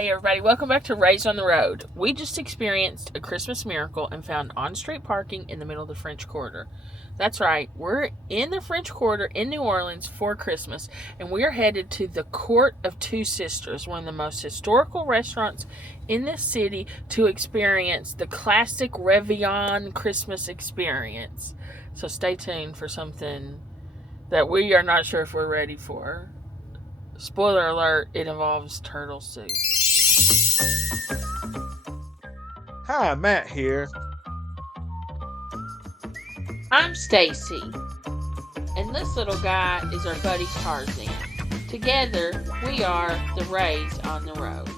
Hey everybody, welcome back to Raised on the Road. We just experienced a Christmas miracle and found on-street parking in the middle of the French Quarter. That's right, we're in the French Quarter in New Orleans for Christmas, and we are headed to the Court of Two Sisters, one of the most historical restaurants in this city, to experience the classic Réveillon Christmas experience. So stay tuned for something that we are not sure if we're ready for. Spoiler alert, it involves turtle soup. Hi, Matt here. I'm Staci, and this little guy is our buddy Tarzan. Together, we are the Raised on the Road.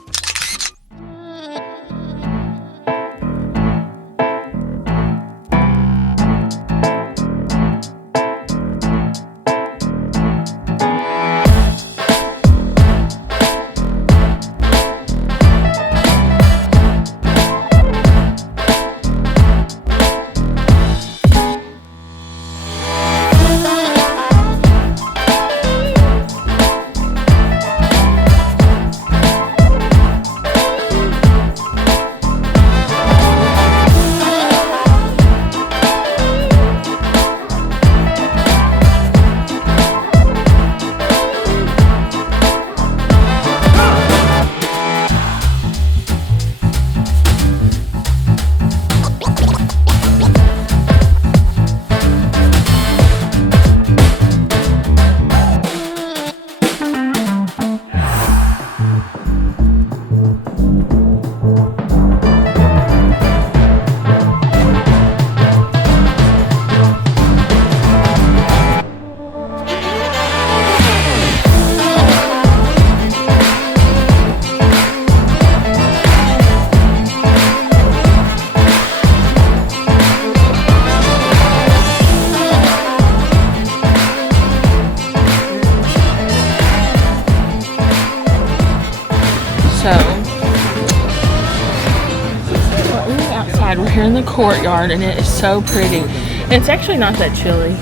We're here in the courtyard and it is so pretty. And it's actually not that chilly.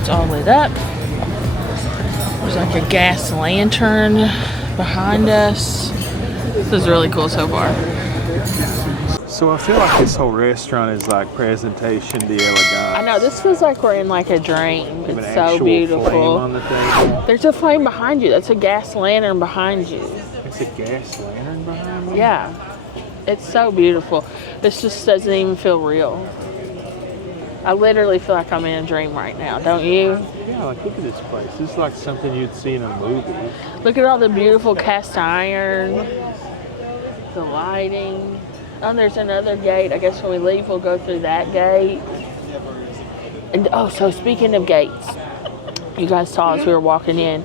It's all lit up. There's like a gas lantern behind us. This is really cool so far. So I feel like this whole restaurant is like presentation d'elegance. I know, this feels like we're in like a dream. With it's an so actual beautiful. Flame on the table. There's a flame behind you. That's a gas lantern behind you. It's a gas lantern behind me? Yeah. It's so beautiful. This just doesn't even feel real. I literally feel like I'm in a dream right now, don't you? Yeah, like look at this place. This is like something you'd see in a movie. Look at all the beautiful cast iron, the lighting. Oh, there's another gate. I guess when we leave, we'll go through that gate. And oh, so speaking of gates, you guys saw as we were walking in,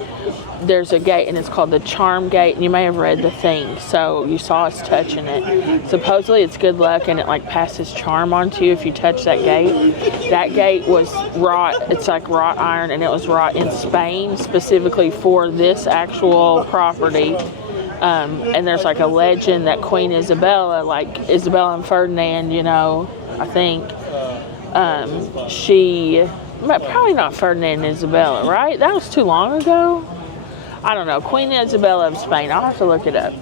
there's a gate and it's called the Charm Gate, and you may have read the thing, so you saw us touching it. Supposedly it's good luck and it like passes charm onto you if you touch that gate. That gate was wrought, it's like wrought iron, and it was wrought in Spain specifically for this actual property. And there's like a legend that Queen Isabella, like Isabella and Ferdinand, you know, I think, she, probably not Ferdinand and Isabella, right? That was too long ago. I don't know, Queen Isabella of Spain, I'll have to look it up.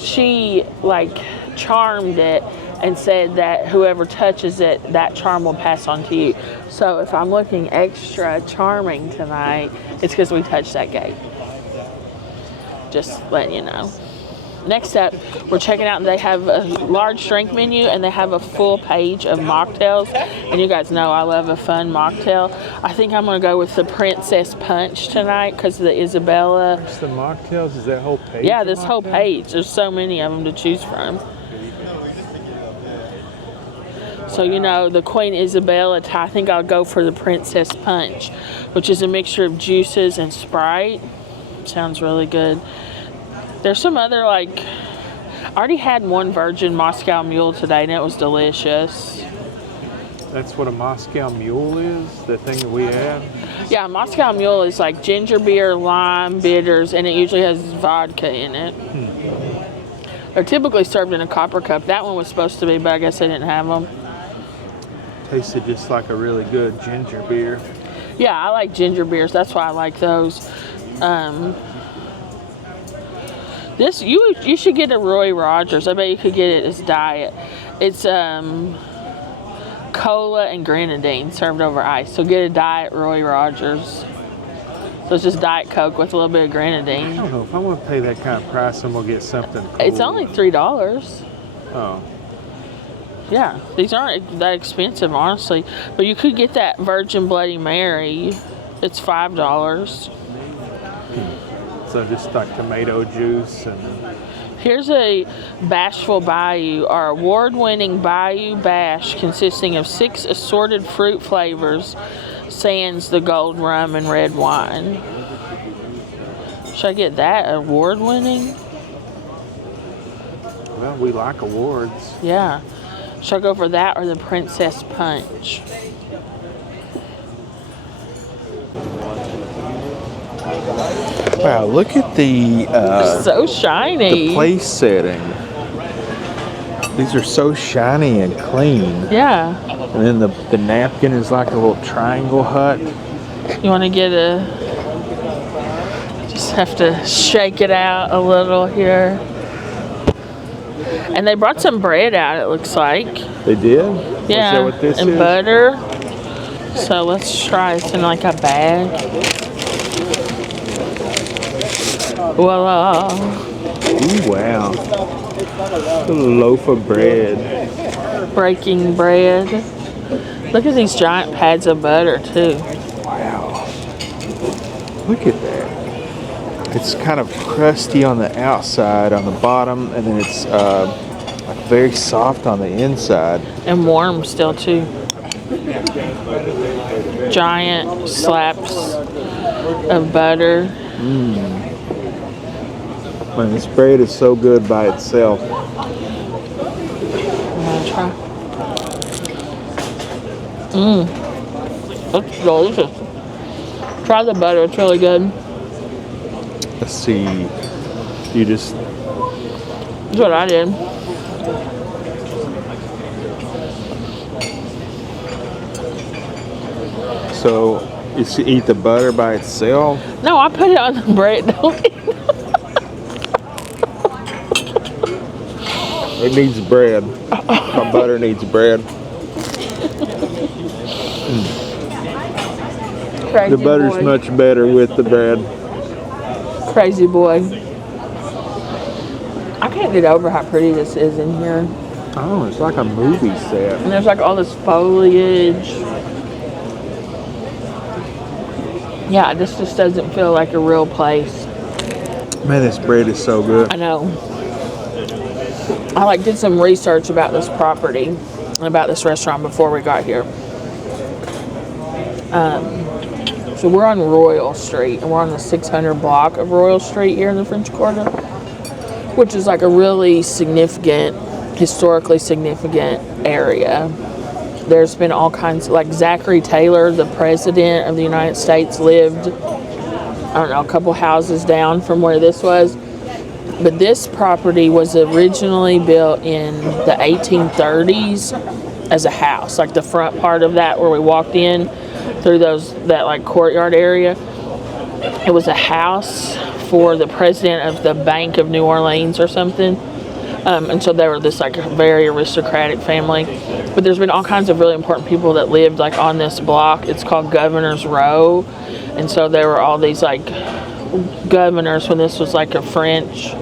She like charmed it and said that whoever touches it, that charm will pass on to you. So if I'm looking extra charming tonight, it's because we touched that gate. Just letting you know. Next up, we're checking out, and they have a large drink menu, and they have a full page of mocktails. And you guys know I love a fun mocktail. I think I'm going to go with the Princess Punch tonight because of the Isabella. What's the mocktails? Is that whole page? Yeah, this whole page. There's so many of them to choose from. So, you know, the Queen Isabella, I think I'll go for the Princess Punch, which is a mixture of juices and Sprite. Sounds really good. There's some other, like, I already had one virgin Moscow Mule today, and it was delicious. That's what a Moscow Mule is? The thing that we have? Yeah, Moscow Mule is like ginger beer, lime, bitters, and it usually has vodka in it. They're typically served in a copper cup. That one was supposed to be, but I guess they didn't have them. Tasted just like a really good ginger beer. Yeah, I like ginger beers. That's why I like those. This you should get a Roy Rogers. I bet you could get it as diet. It's cola and grenadine served over ice. So get a diet Roy Rogers. So it's just Diet Coke with a little bit of I grenadine. don't know if I want to pay that kind of price and we'll get something cool. It's only $3. Oh. Yeah, these aren't that expensive, honestly. But you could get that Virgin Bloody Mary. It's $5. So just like tomato juice and... Here's a Bashful Bayou, our award-winning Bayou Bash consisting of 6 assorted fruit flavors, sans the gold rum and red wine. Should I get that award-winning? Well, we like awards. Yeah. Should I go for that or the Princess Punch? Wow, look at the So shiny. the place setting. These are so shiny and clean. Yeah. And then the napkin is like a little triangle hut. You want to get a... Just have to shake it out a little here. And they brought some bread out, it looks like. They did? Yeah. Is that what this and is? butter. So let's try this in like a bag. Voila. Ooh, wow. A little loaf of bread. Breaking bread. Look at these giant pads of butter too. Wow. Look at that. It's kind of crusty on the outside, on the bottom, and then it's like very soft on the inside. And warm still too. Giant slaps of butter. Man, this bread is so good by itself. I'm gonna try. That's delicious. Try the butter, it's really good. Let's see. You just... That's what I did. So, you eat the butter by itself? No, I put it on the bread. It needs bread. My butter needs bread. Crazy The butter's boy. much better with the bread. Crazy boy. I can't get over how pretty this is in here. Oh, it's like a movie set. And there's like all this foliage. Yeah, this just doesn't feel like a real place. Man, this bread is so good. I know. I did some research about this property and about this restaurant before we got here. So we're on Royal Street, and we're on the 600 block of Royal Street here in the French Quarter, which is like a really significant, historically significant area. There's been all kinds of, like Zachary Taylor, the president of the United States, lived, I don't know, a couple houses down from where this was. But this property was originally built in the 1830s as a house, like the front part of that where we walked in through that like courtyard area. It was a house for the president of the Bank of New Orleans or something. And so they were this like very aristocratic family. But there's been all kinds of really important people that lived like on this block. It's called Governor's Row. And so there were all these like governors when this was like a French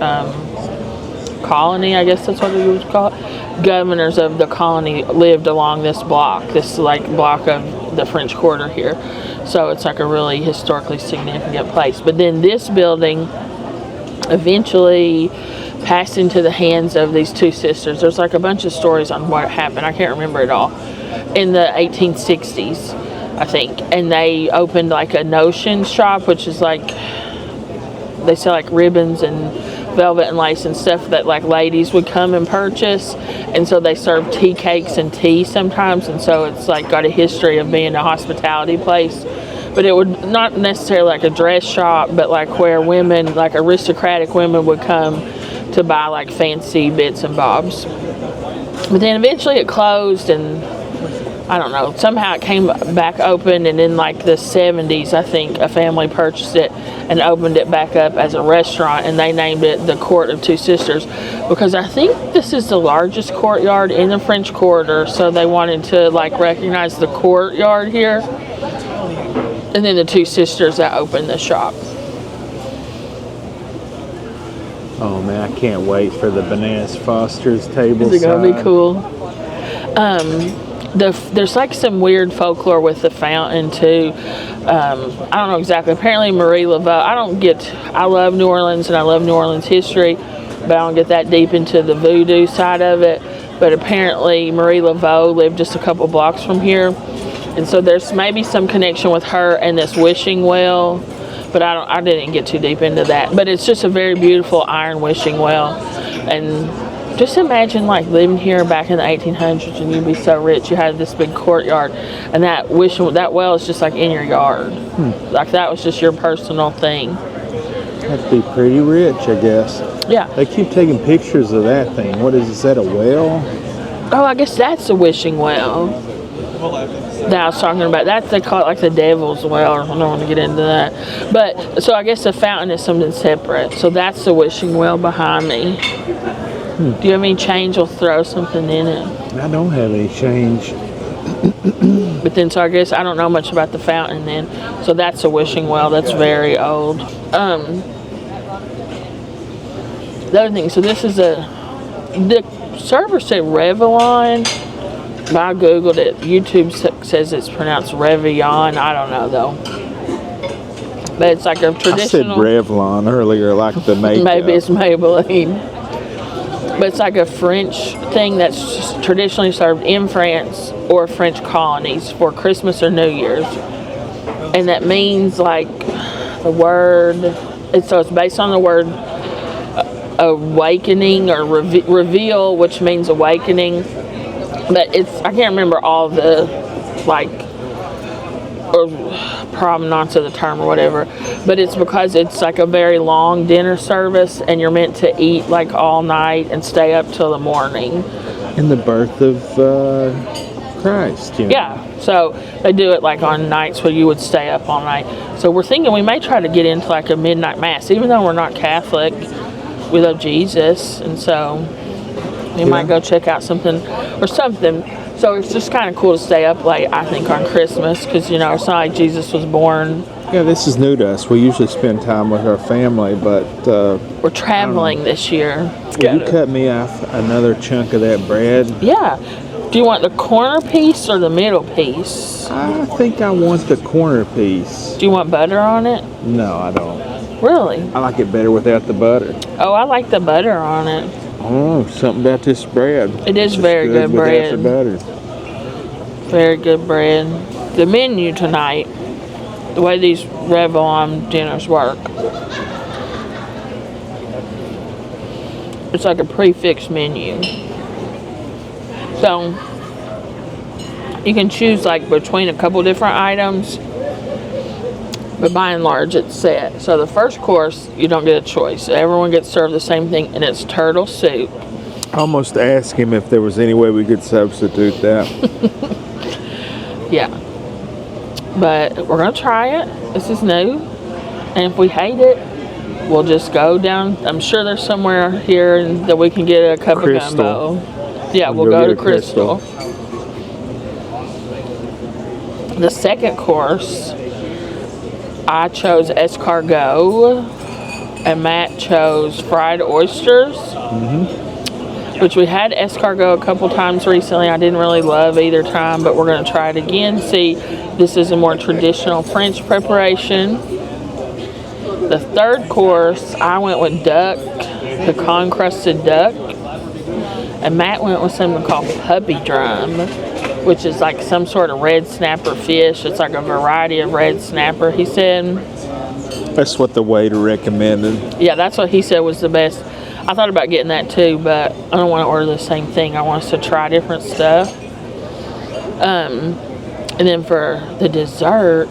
colony, I guess that's what it was called. Governors of the colony lived along this block, this like block of the French Quarter here. So it's like a really historically significant place. But then this building eventually passed into the hands of these two sisters. There's like a bunch of stories on what happened. I can't remember it all. In the 1860s, I think. And they opened like a notion shop, which is like, they sell like ribbons and velvet and lace and stuff that like ladies would come and purchase. And so they serve tea cakes and tea sometimes. And so it's like got a history of being a hospitality place. But it would not necessarily like a dress shop, but like where women, like aristocratic women would come to buy like fancy bits and bobs. But then eventually it closed and I don't know, somehow it came back open, and in like the 70s, I think a family purchased it and opened it back up as a restaurant, and they named it the Court of Two Sisters, because I think this is the largest courtyard in the French Quarter, so they wanted to like recognize the courtyard here, and then the two sisters that opened the shop. Oh man, I can't wait for the Bananas Foster's table. Is it gonna be cool? There's like some weird folklore with the fountain too. I don't know exactly. Apparently Marie Laveau. I love New Orleans and I love New Orleans history, but I don't get that deep into the voodoo side of it. But apparently Marie Laveau lived just a couple blocks from here, and so there's maybe some connection with her and this wishing well. But I didn't get too deep into that. But it's just a very beautiful iron wishing well, and just imagine like living here back in the 1800s and you'd be so rich. You had this big courtyard, and that well is just like in your yard. Like that was just your personal thing. That'd be pretty rich, I guess. Yeah. They keep taking pictures of that thing. What is that, a well? Oh, I guess that's a wishing well that I was talking about. They call it like the devil's well. I don't want to get into that. But, so I guess the fountain is something separate. So that's the wishing well behind me. Do you have any change? We'll throw something in it. I don't have any change. But then, so I guess I don't know much about the fountain then. So that's a wishing well. That's very old. The other thing, so this is the server said Réveillon, but I googled it. YouTube says it's pronounced Réveillon. I don't know though. But it's like a traditional. I said Revlon earlier, like the makeup. Maybe it's Maybelline. But it's like a French thing that's traditionally served in France or French colonies for Christmas or New Year's. And that means like the word, so it's based on the word awakening or reveal, which means awakening. But I can't remember all the like or provenance of the term or whatever, but it's because it's like a very long dinner service and you're meant to eat like all night and stay up till the morning. In the birth of Christ, you know. Yeah, so they do it like on nights where you would stay up all night. So we're thinking we may try to get into like a midnight mass, even though we're not Catholic. We love Jesus, and so we might go check out something. So it's just kind of cool to stay up late, I think, on Christmas, because, you know, it's not like Jesus was born. Yeah, this is new to us. We usually spend time with our family, but we're traveling this year. Will you cut me off another chunk of that bread? Yeah. Do you want the corner piece or the middle piece? I think I want the corner piece. Do you want butter on it? No, I don't. Really? I like it better without the butter. Oh, I like the butter on it. Oh, something about this bread. It is very good bread. Butter. Very good bread. The menu tonight, the way these Réveillon dinners work, it's like a prefixed menu. So you can choose like between a couple different items, but by and large it's set. So the first course, you don't get a choice. Everyone gets served the same thing, and it's turtle soup. I almost asked him if there was any way we could substitute that. Yeah. But we're going to try it. This is new. And if we hate it, we'll just go down. I'm sure there's somewhere here that we can get a cup of gumbo. Yeah, we'll go to Crystal. The second course, I chose escargot, and Matt chose fried oysters, which we had escargot a couple times recently. I didn't really love either time, but we're going to try it again. See, this is a more traditional French preparation. The third course, I went with duck, pecan-crusted duck, and Matt went with something called puppy drum, which is like some sort of red snapper fish. It's like a variety of red snapper, he said. That's what the waiter recommended. Yeah, that's what he said was the best. I thought about getting that too, but I don't want to order the same thing. I want us to try different stuff. And then for the dessert,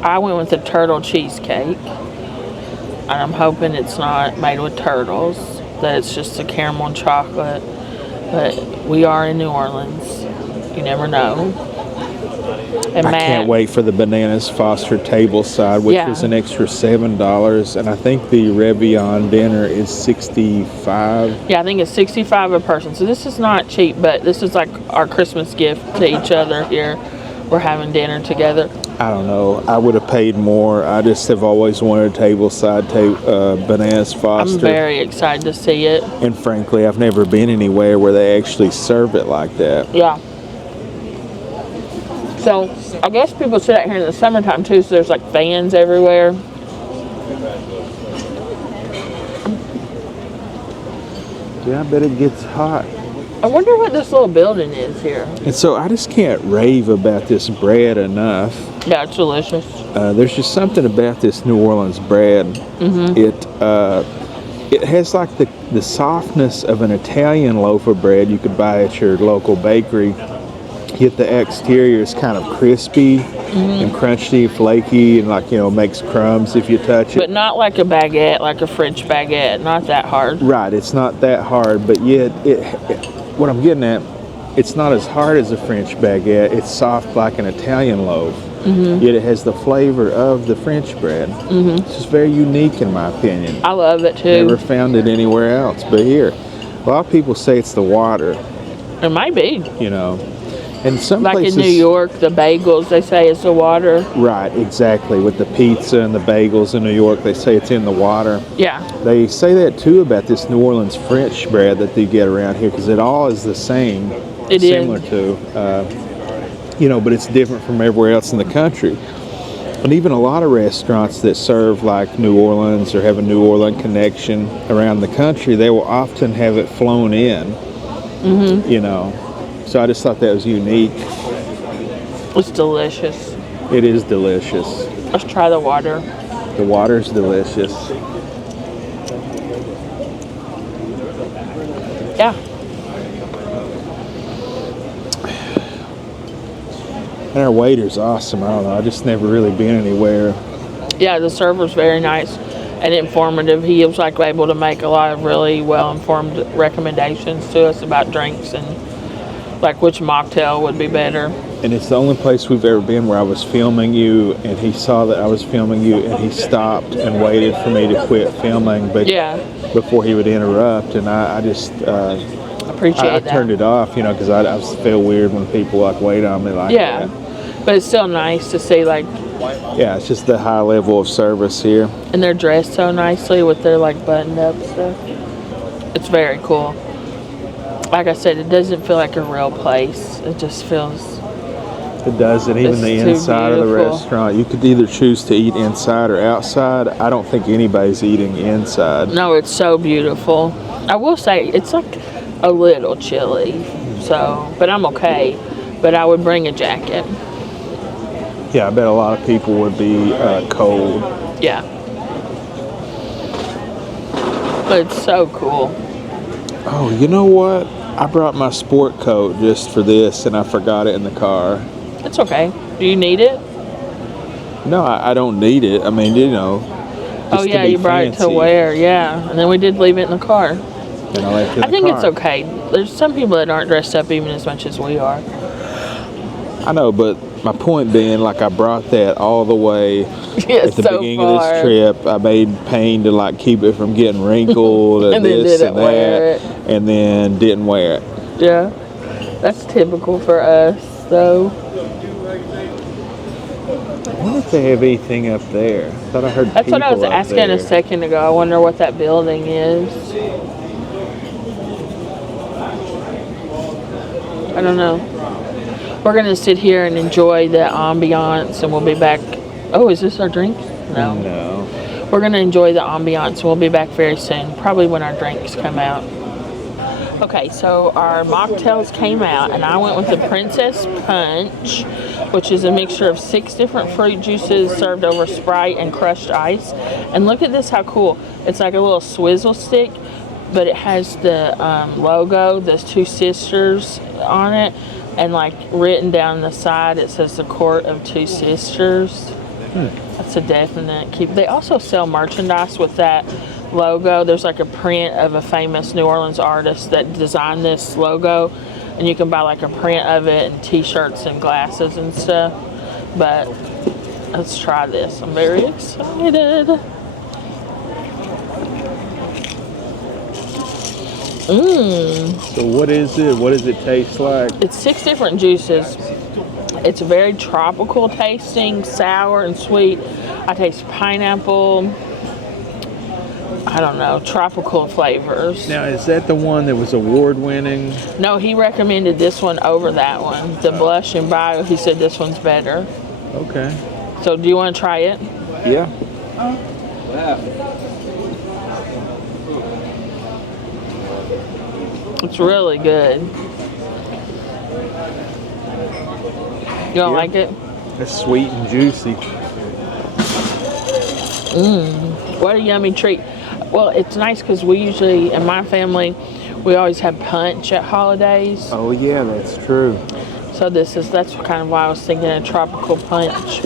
I went with the turtle cheesecake. And I'm hoping it's not made with turtles, that it's just a caramel and chocolate. But we are in New Orleans. You never know. And I Matt. can't wait for the Bananas Foster tableside, which Yeah. is an extra $7, and I think the Réveillon dinner is $65. Yeah, I think it's $65 a person. So this is not cheap, but this is like our Christmas gift to each other here. We're having dinner together. I don't know. I would have paid more. I just have always wanted a tableside Bananas Foster. I'm very excited to see it. And frankly, I've never been anywhere where they actually serve it like that. Yeah. So I guess people sit out here in the summertime too, so there's like fans everywhere. Yeah, I bet it gets hot. I wonder what this little building is here. And so I just can't rave about this bread enough. Yeah, it's delicious. There's just something about this New Orleans bread. It has like the softness of an Italian loaf of bread you could buy at your local bakery. Yet the exterior is kind of crispy and crunchy, flaky, and like, makes crumbs if you touch it. But not like a baguette, like a French baguette. Not that hard. Right, it's not that hard, but yet what I'm getting at, it's not as hard as a French baguette. It's soft like an Italian loaf. Yet it has the flavor of the French bread. It's just very unique in my opinion. I love it too. Never found it anywhere else but here. A lot of people say it's the water, It might be. And some Like places, in New York, the bagels, they say it's the water. Right, exactly. With the pizza and the bagels in New York, they say it's in the water. Yeah. They say that too about this New Orleans French bread that they get around here, because it all is the same. It is. Similar to, but it's different from everywhere else in the country. And even a lot of restaurants that serve like New Orleans or have a New Orleans connection around the country, they will often have it flown in. So I just thought that was unique. It's delicious. It is delicious. Let's try the water. The water's delicious. Yeah. And our waiter's awesome. I don't know. I just never really been anywhere. Yeah, the server's very nice and informative. He was like able to make a lot of really well-informed recommendations to us about drinks and like which mocktail would be better. And it's the only place we've ever been where I was filming you and he saw that I was filming you and he stopped and waited for me to quit filming before he would interrupt. And I just appreciate I that. turned it off, because I just feel weird when people like wait on me like that. But it's still nice to see like, Yeah, it's just the high level of service here. and they're dressed so nicely with their like buttoned up stuff. It's very cool. Like I said, it doesn't feel like a real place. It just feels. It does, and even It's the too inside of the beautiful. restaurant, you could either choose to eat inside or outside. I don't think anybody's eating inside. No, it's so beautiful. I will say it's like a little chilly, but I'm okay. But I would bring a jacket. Yeah, I bet a lot of people would be cold. Yeah. But it's so cool. Oh, you know what? I brought my sport coat just for this, and I forgot it in the car. It's okay. Do you need it? No, I don't need it. I mean, Oh yeah, you brought it to wear. Yeah, and then we did leave it in the car. And I left it in I think the it's car. okay. There's some people that aren't dressed up even as much as we are. I know, but my point being, like, I brought that all the way Yeah, at the so beginning far. of this trip. I made pain to like keep it from getting wrinkled and, And then this didn't and wear that, and then didn't wear it. Yeah, that's typical for us, though. I wonder if they have anything up there. I thought I heard. That's what I was people up asking there. a second ago. I wonder what that building is. I don't know. We're gonna sit here and enjoy the ambiance, and we'll be back. Oh, is this our drink? No. No. We're gonna enjoy the ambiance, and we'll be back very soon. Probably when our drinks come out. Okay, so our mocktails came out, and I went with the Princess Punch, which is a mixture of 6 different fruit juices served over Sprite and crushed ice. And look at this, how cool. It's like a little swizzle stick, but it has the logo, those 2 sisters on it, and like written down the side, it says the Court of 2 Sisters. That's a definite keep. They also sell merchandise with that logo. There's like a print of a famous New Orleans artist that designed this logo, and you can buy like a print of it and t-shirts and glasses and stuff. But let's try this. I'm very excited. So what is it? What does it taste like? It's 6 different juices. It's very tropical tasting, sour and sweet. I taste pineapple. I don't know, tropical flavors. Now, is that the one that was award winning? No, he recommended this one over that one. The Blush and Bio, he said this one's better. Okay. So do you want to try it? Yeah. It's really good. You don't like it? It's sweet and juicy. What a yummy treat. Well, it's nice because we usually, in my family, we always have punch at holidays. Oh yeah, that's true. So that's kind of why I was thinking a tropical punch.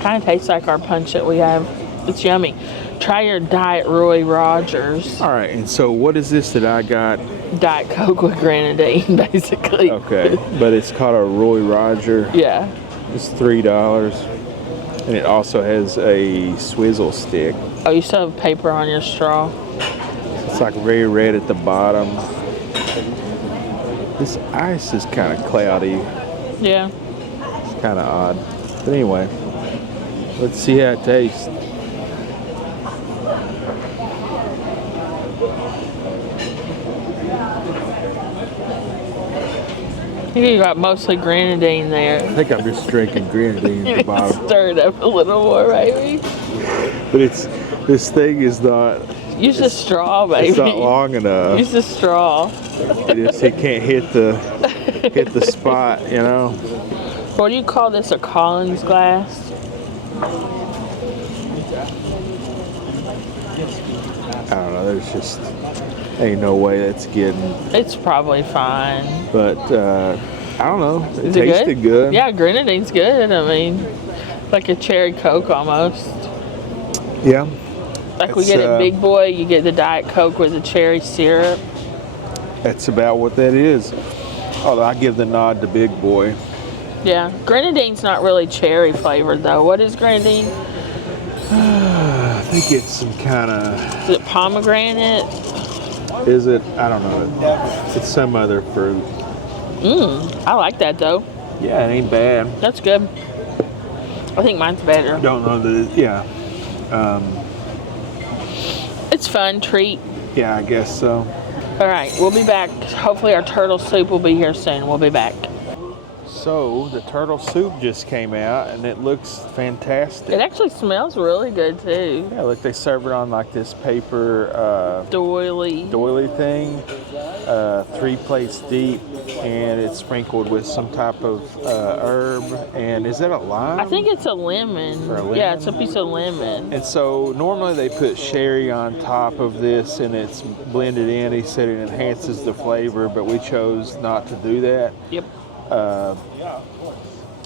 Kind of tastes like our punch that we have. It's yummy. Try your Diet Roy Rogers. All right, and so what is this that I got? Diet Coke with grenadine, basically. Okay, but it's called a Roy Roger. Yeah. It's $3, and it also has a swizzle stick. Oh, you still have paper on your straw? It's like very red at the bottom. This ice is kind of cloudy. Yeah. It's kind of odd. But anyway, let's see how it tastes. I think you got mostly grenadine there. I think I'm just drinking grenadine at the bottom. Stir it up a little more, baby. But this thing is not. Use the straw, baby. It's not long enough. Use the straw. It can't hit the spot, you know. What do you call this? A Collins glass? I don't know. There's just ain't no way that's getting. It's probably fine. But I don't know. It Is it tasted good. Yeah, grenadine's good. I mean, like a cherry Coke almost. Yeah. Like we get at Big Boy, you get the Diet Coke with the cherry syrup. That's about what that is. Although I give the nod to Big Boy. Yeah, grenadine's not really cherry flavored though. What is grenadine? I think it's some kind of. Is it pomegranate? Is it? I don't know. It's some other fruit. I like that though. Yeah, it ain't bad. That's good. I think mine's better. Don't know that. Yeah. It's fun treat. Yeah, I guess so. All right, we'll be back. Hopefully our turtle soup will be here soon. We'll be back. So the turtle soup just came out, and it looks fantastic. It actually smells really good too. Yeah, look, they serve it on like this paper Doily thing, 3 plates deep, and it's sprinkled with some type of herb. And is that a lime? I think it's a lemon. Or a lemon? Yeah, it's a piece of lemon. And so normally they put sherry on top of this, and it's blended in. He said it enhances the flavor, but we chose not to do that. Yep. Because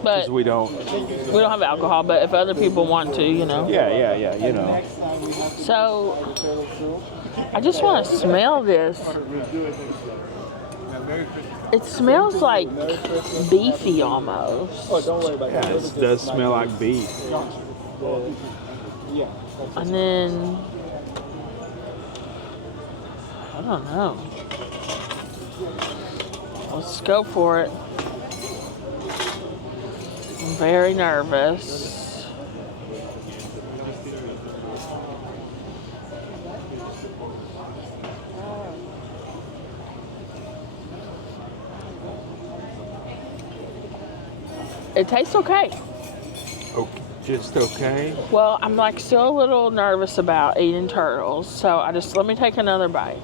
But we don't have alcohol, but if other people want to, you know. Yeah, you know. So, I just want to smell this. It smells like beefy almost. Yeah, it does smell like beef. And then, I don't know. Let's go for it. I'm very nervous. It tastes okay. Okay, just okay. Well, I'm like still a little nervous about eating turtles, so let me take another bite.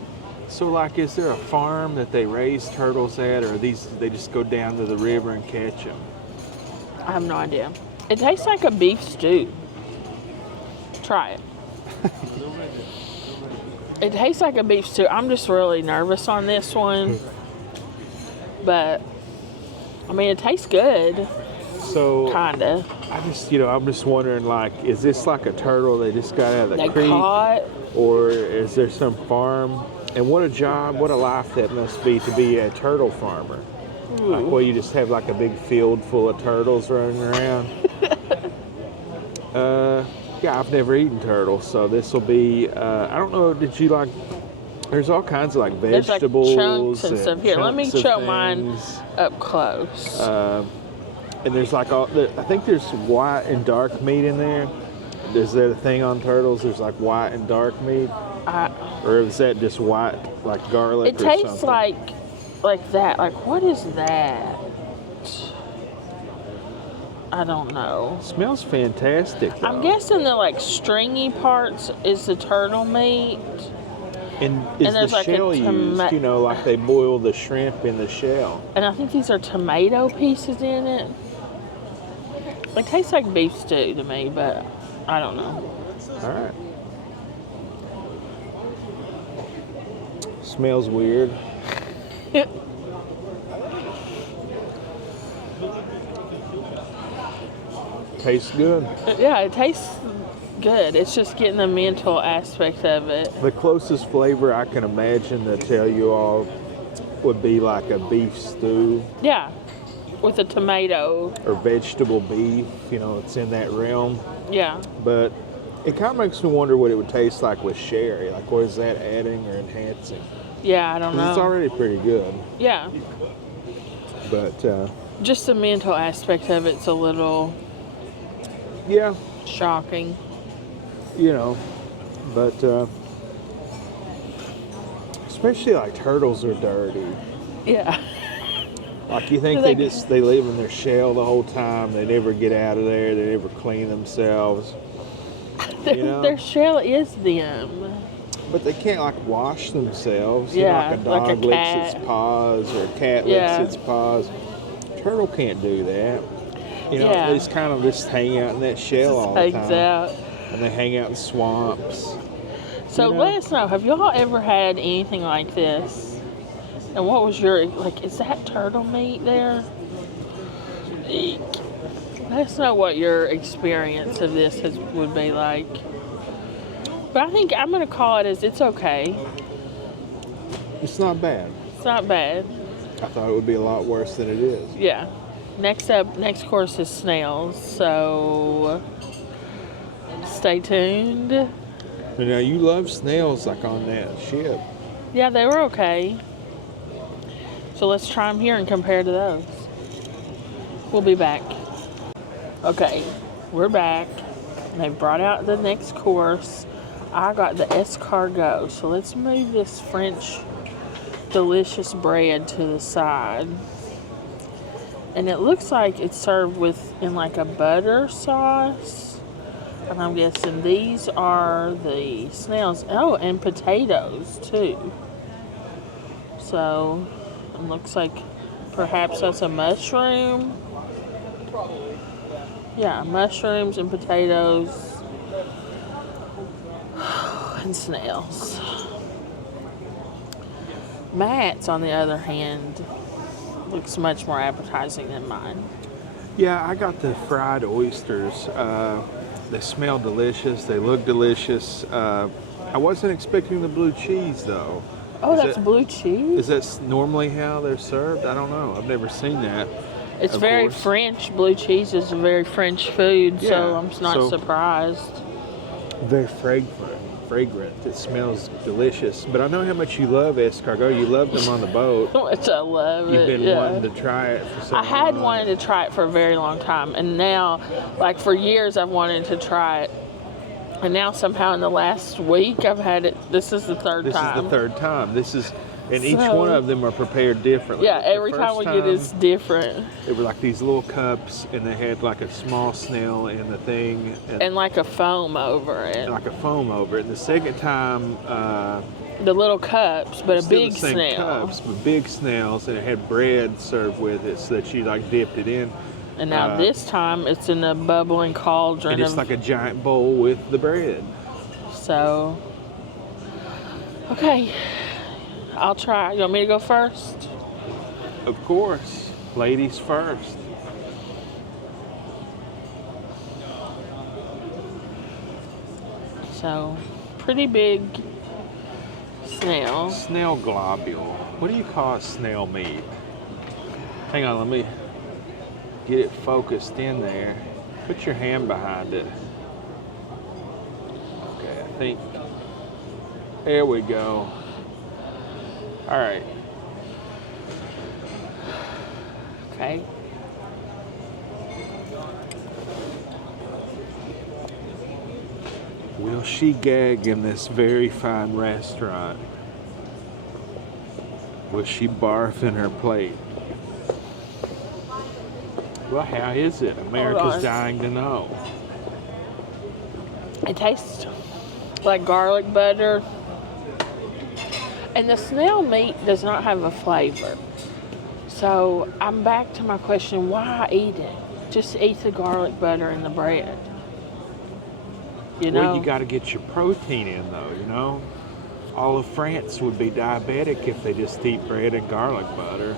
So, like, is there a farm that they raise turtles at, or they just go down to the river and catch them? I have no idea. It tastes like a beef stew. Try it. It tastes like a beef stew. I'm just really nervous on this one. But, I mean, it tastes good. So, Kinda. I'm just wondering, like, is this like a turtle they just got out of the They creek? caught. Or is there some farm? And what a job, what a life that must be to be a turtle farmer. Like, well, you just have like a big field full of turtles running around. Yeah, I've never eaten turtles, so this will be, I don't know, did you like, there's all kinds of like vegetables. There's like chunks and stuff. Here, let me show mine up close. And there's like I think there's white and dark meat in there. Is that a thing on turtles? There's like white and dark meat? Or is that just white, like garlic or something? It tastes like that. Like, what is that? I don't know. It smells fantastic, though. I'm guessing the like stringy parts is the turtle meat. And is the like shell used? You know, like they boil the shrimp in the shell. And I think these are tomato pieces in it. It tastes like beef stew to me, but I don't know. All right. Smells weird. Tastes good. Yeah, it tastes good. It's just getting the mental aspect of it. The closest flavor I can imagine to tell you all would be like a beef stew. Yeah, with a tomato. Or vegetable beef, you know, it's in that realm. Yeah. But it kind of makes me wonder what it would taste like with sherry. Like, what is that adding or enhancing? Yeah, I don't know. It's already pretty good. Yeah. But, just the mental aspect of it's a little... Yeah. Shocking. You know, but especially like turtles are dirty. Yeah. Like you think they live in their shell the whole time. They never get out of there. They never clean themselves. Their shell is them. But they can't like wash themselves. Yeah, you know, like a dog licks its paws or a cat licks its paws. Turtle can't do that. You know, they just kind of just hang out in that shell all the time. Out. And they hang out in swamps. So let us know, have y'all ever had anything like this? And what was your, like, is that turtle meat there? Eek. Let us know what your experience of this would be like. But I think I'm going to call it as it's okay. It's not bad. It's not bad. I thought it would be a lot worse than it is. Yeah. Next course is snails, so stay tuned. But now you love snails like on that ship. Yeah, they were okay. So let's try them here and compare to those. We'll be back. Okay, we're back. They brought out the next course. I got the escargot. So let's move this French delicious bread to the side. And it looks like it's served in like a butter sauce. And I'm guessing these are the snails. Oh, and potatoes too. So it looks like perhaps that's a mushroom. Yeah, mushrooms and potatoes and snails. Matt's, on the other hand, looks much more appetizing than mine. Yeah, I got the fried oysters. They smell delicious. They look delicious. I wasn't expecting the blue cheese though. Oh, that's blue cheese? Is that normally how they're served? I don't know. I've never seen that. It's very French. Blue cheese is a very French food, so I'm not surprised. Very fragrant. It smells delicious. But I know how much you love escargot. You loved them on the boat. How much I love it. You've been wanting to try it for so long. I had wanted to try it for a very long time, and now, like for years, I've wanted to try it. And now somehow in the last week, I've had it. This is the third time. And each one of them are prepared differently. Yeah, every time we get it's different. They were like these little cups, and they had like a small snail in the thing. And like a foam over it. And the second time... the little cups, but a big snail. Cups, but big snails, and it had bread served with it so that you like dipped it in. And now this time, it's in a bubbling cauldron. And it's like a giant bowl with the bread. So... Okay. I'll try. You want me to go first? Of course. Ladies first. So, pretty big snail. Snail globule. What do you call it? Snail meat. Hang on, let me get it focused in there. Put your hand behind it. Okay, I think. There we go. All right. Okay. Will she gag in this very fine restaurant? Will she barf in her plate? Well, how is it? America's dying to know. It tastes like garlic butter. And the snail meat does not have a flavor. So I'm back to my question, why eat it? Just eat the garlic butter and the bread. You know? Well, you got to get your protein in, though, you know? All of France would be diabetic if they just eat bread and garlic butter.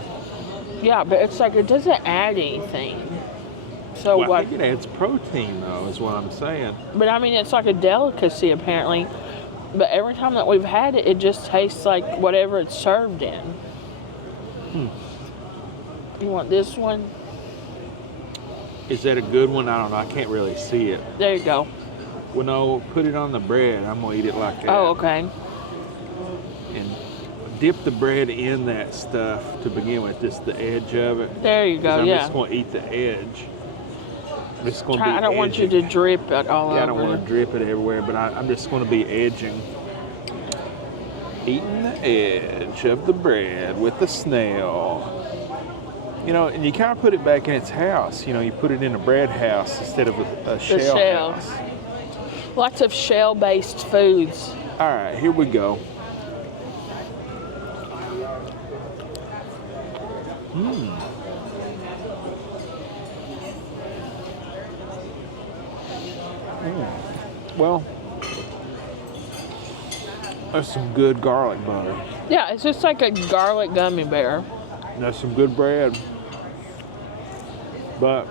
Yeah, but it's like it doesn't add anything. So well, what? I think it adds protein, though, is what I'm saying. But I mean, it's like a delicacy apparently. But every time that we've had it, it just tastes like whatever it's served in. You want this one? Is that a good one? I don't know. I can't really see it. There you go. Well, no, put it on the bread. I'm going to eat it like that. Oh, okay. And dip the bread in that stuff to begin with, just the edge of it. There you go, I'm yeah. just going to eat the edge. It's going to be I don't want you to drip it all over. Yeah, I don't want to drip it everywhere, but I'm just going to be edging. Eating the edge of the bread with the snail. You know, and you kind of put it back in its house. You know, you put it in a bread house instead of a shell house. Lots of shell-based foods. All right, here we go. Well, that's some good garlic butter. Yeah, it's just like a garlic gummy bear. That's some good bread. But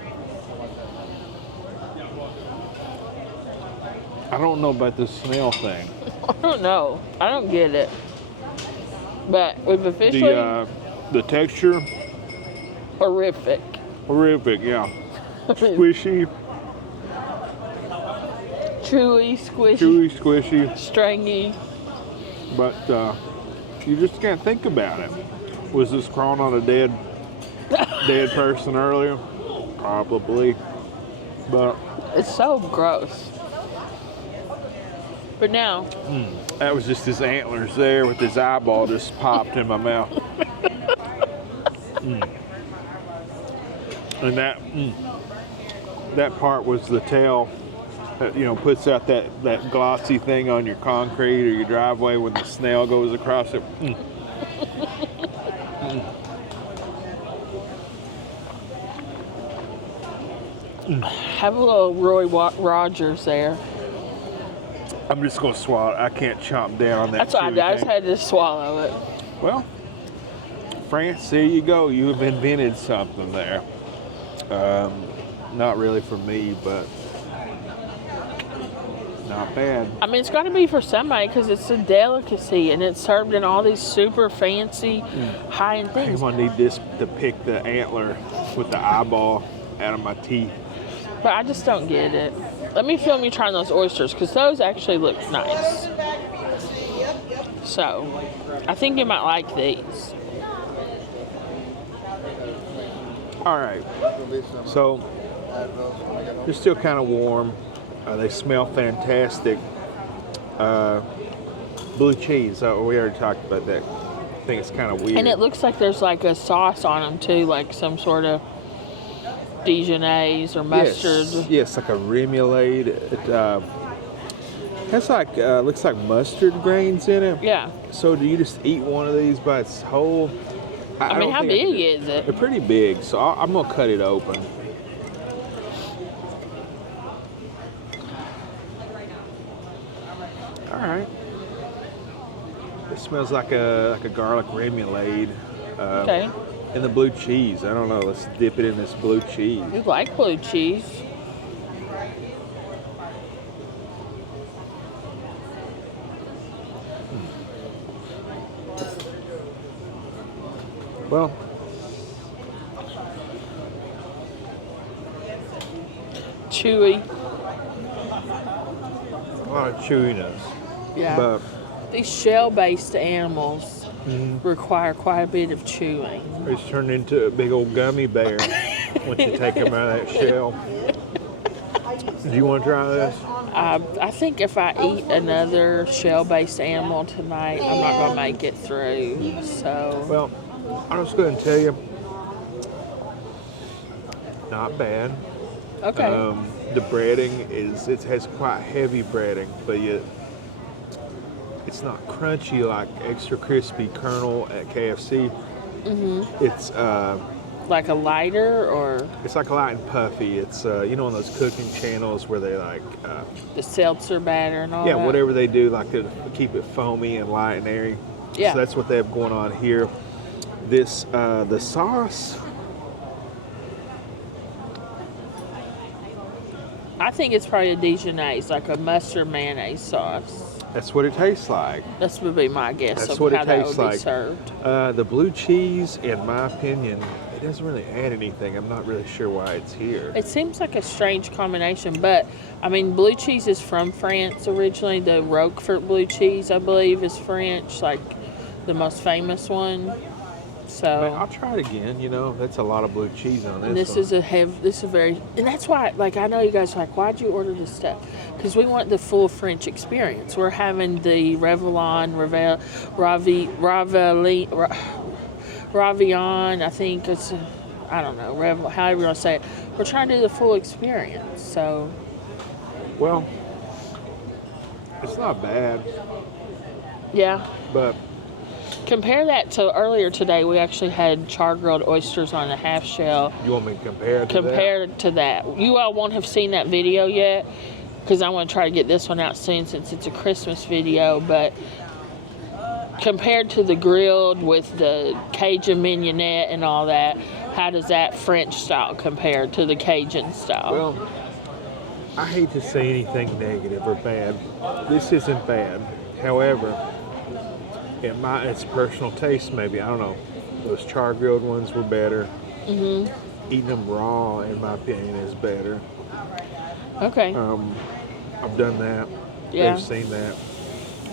I don't know about this snail thing. I don't know. I don't get it. But we've officially... The texture? Horrific. Horrific, yeah. Squishy. Chewy, squishy. Chewy, squishy. Stringy. But you just can't think about it. Was this crawling on a dead person earlier? Probably. But it's so gross. But now... that was just his antlers there with his eyeball just popped in my mouth. And that part was the tail that, you know, puts out that glossy thing on your concrete or your driveway when the snail goes across it. Have a little Roy Rogers there. I'm just going to swallow it. I can't chomp down on that. That's what I did. I just had to swallow it. Well, France, there you go. You have invented something there. Not really for me, but not bad. I mean, it's got to be for somebody because it's a delicacy and it's served in all these super fancy, high-end things. I'm going to need this to pick the antler with the eyeball out of my teeth. But I just don't get it. Let me film you trying those oysters because those actually look nice. So, I think you might like these. All right. So, they're still kind of warm. They smell fantastic. Blue cheese. We already talked about that. I think it's kind of weird. And it looks like there's like a sauce on them too, like some sort of Dijonnaise or mustard. Yes, like a remoulade. It has like looks like mustard grains in it. Yeah. So do you just eat one of these by its whole? I mean, how big is it? They're pretty big, so I'm gonna cut it open. All right. It smells like a garlic remoulade. Okay. And the blue cheese. I don't know. Let's dip it in this blue cheese. You like blue cheese? Well, Chewy. a lot of chewiness. Yeah. But These shell-based animals require quite a bit of chewing. it's turned into a big old gummy bear once you take them out of that shell. Do you want to try this? I think if I eat another shell-based animal tonight, I'm not going to make it through. So, Well, I'm just going to tell you, not bad. okay. The breading it has quite heavy breading, but yet it's not crunchy like extra crispy kernel at KFC. It's Like a lighter or it's like light and puffy. It's you know, on those cooking channels where they like the seltzer batter and all yeah, that? whatever they do, like to keep it foamy and light and airy. Yeah. So that's what they have going on here. This the sauce. I think it's probably a Dijonnaise, like a mustard mayonnaise sauce. That's what it tastes like. This would be my guess That's of what it how that tastes would be like. served. The blue cheese, in my opinion, it doesn't really add anything. I'm not really sure why it's here. It seems like a strange combination, but I mean, blue cheese is from France originally. The Roquefort blue cheese, I believe, is French, like the most famous one. But I'll So try it again. You know, that's a lot of blue cheese on this. and this one. is this is very, and that's why, like, I know you guys are like, why'd you order this stuff? Because we want the full French experience. We're having the Réveillon, Réveillon, I think it's, I don't know, however you want to say it. We're trying to do the full experience. So, Well, it's not bad, yeah. but Compare that to earlier today, we actually had char-grilled oysters on a half shell. you want me to compare it to that? Compared to that. You all won't have seen that video yet because I want to try to get this one out soon since it's a Christmas video, but compared to the grilled with the Cajun mignonette and all that, how does that French style compare to the Cajun style? Well, I hate to say anything negative or bad. This isn't bad. However, it's personal taste maybe. I don't know. Those char-grilled ones were better. Eating them raw, in my opinion, is better. Okay. I've done that. Yeah. They've seen that.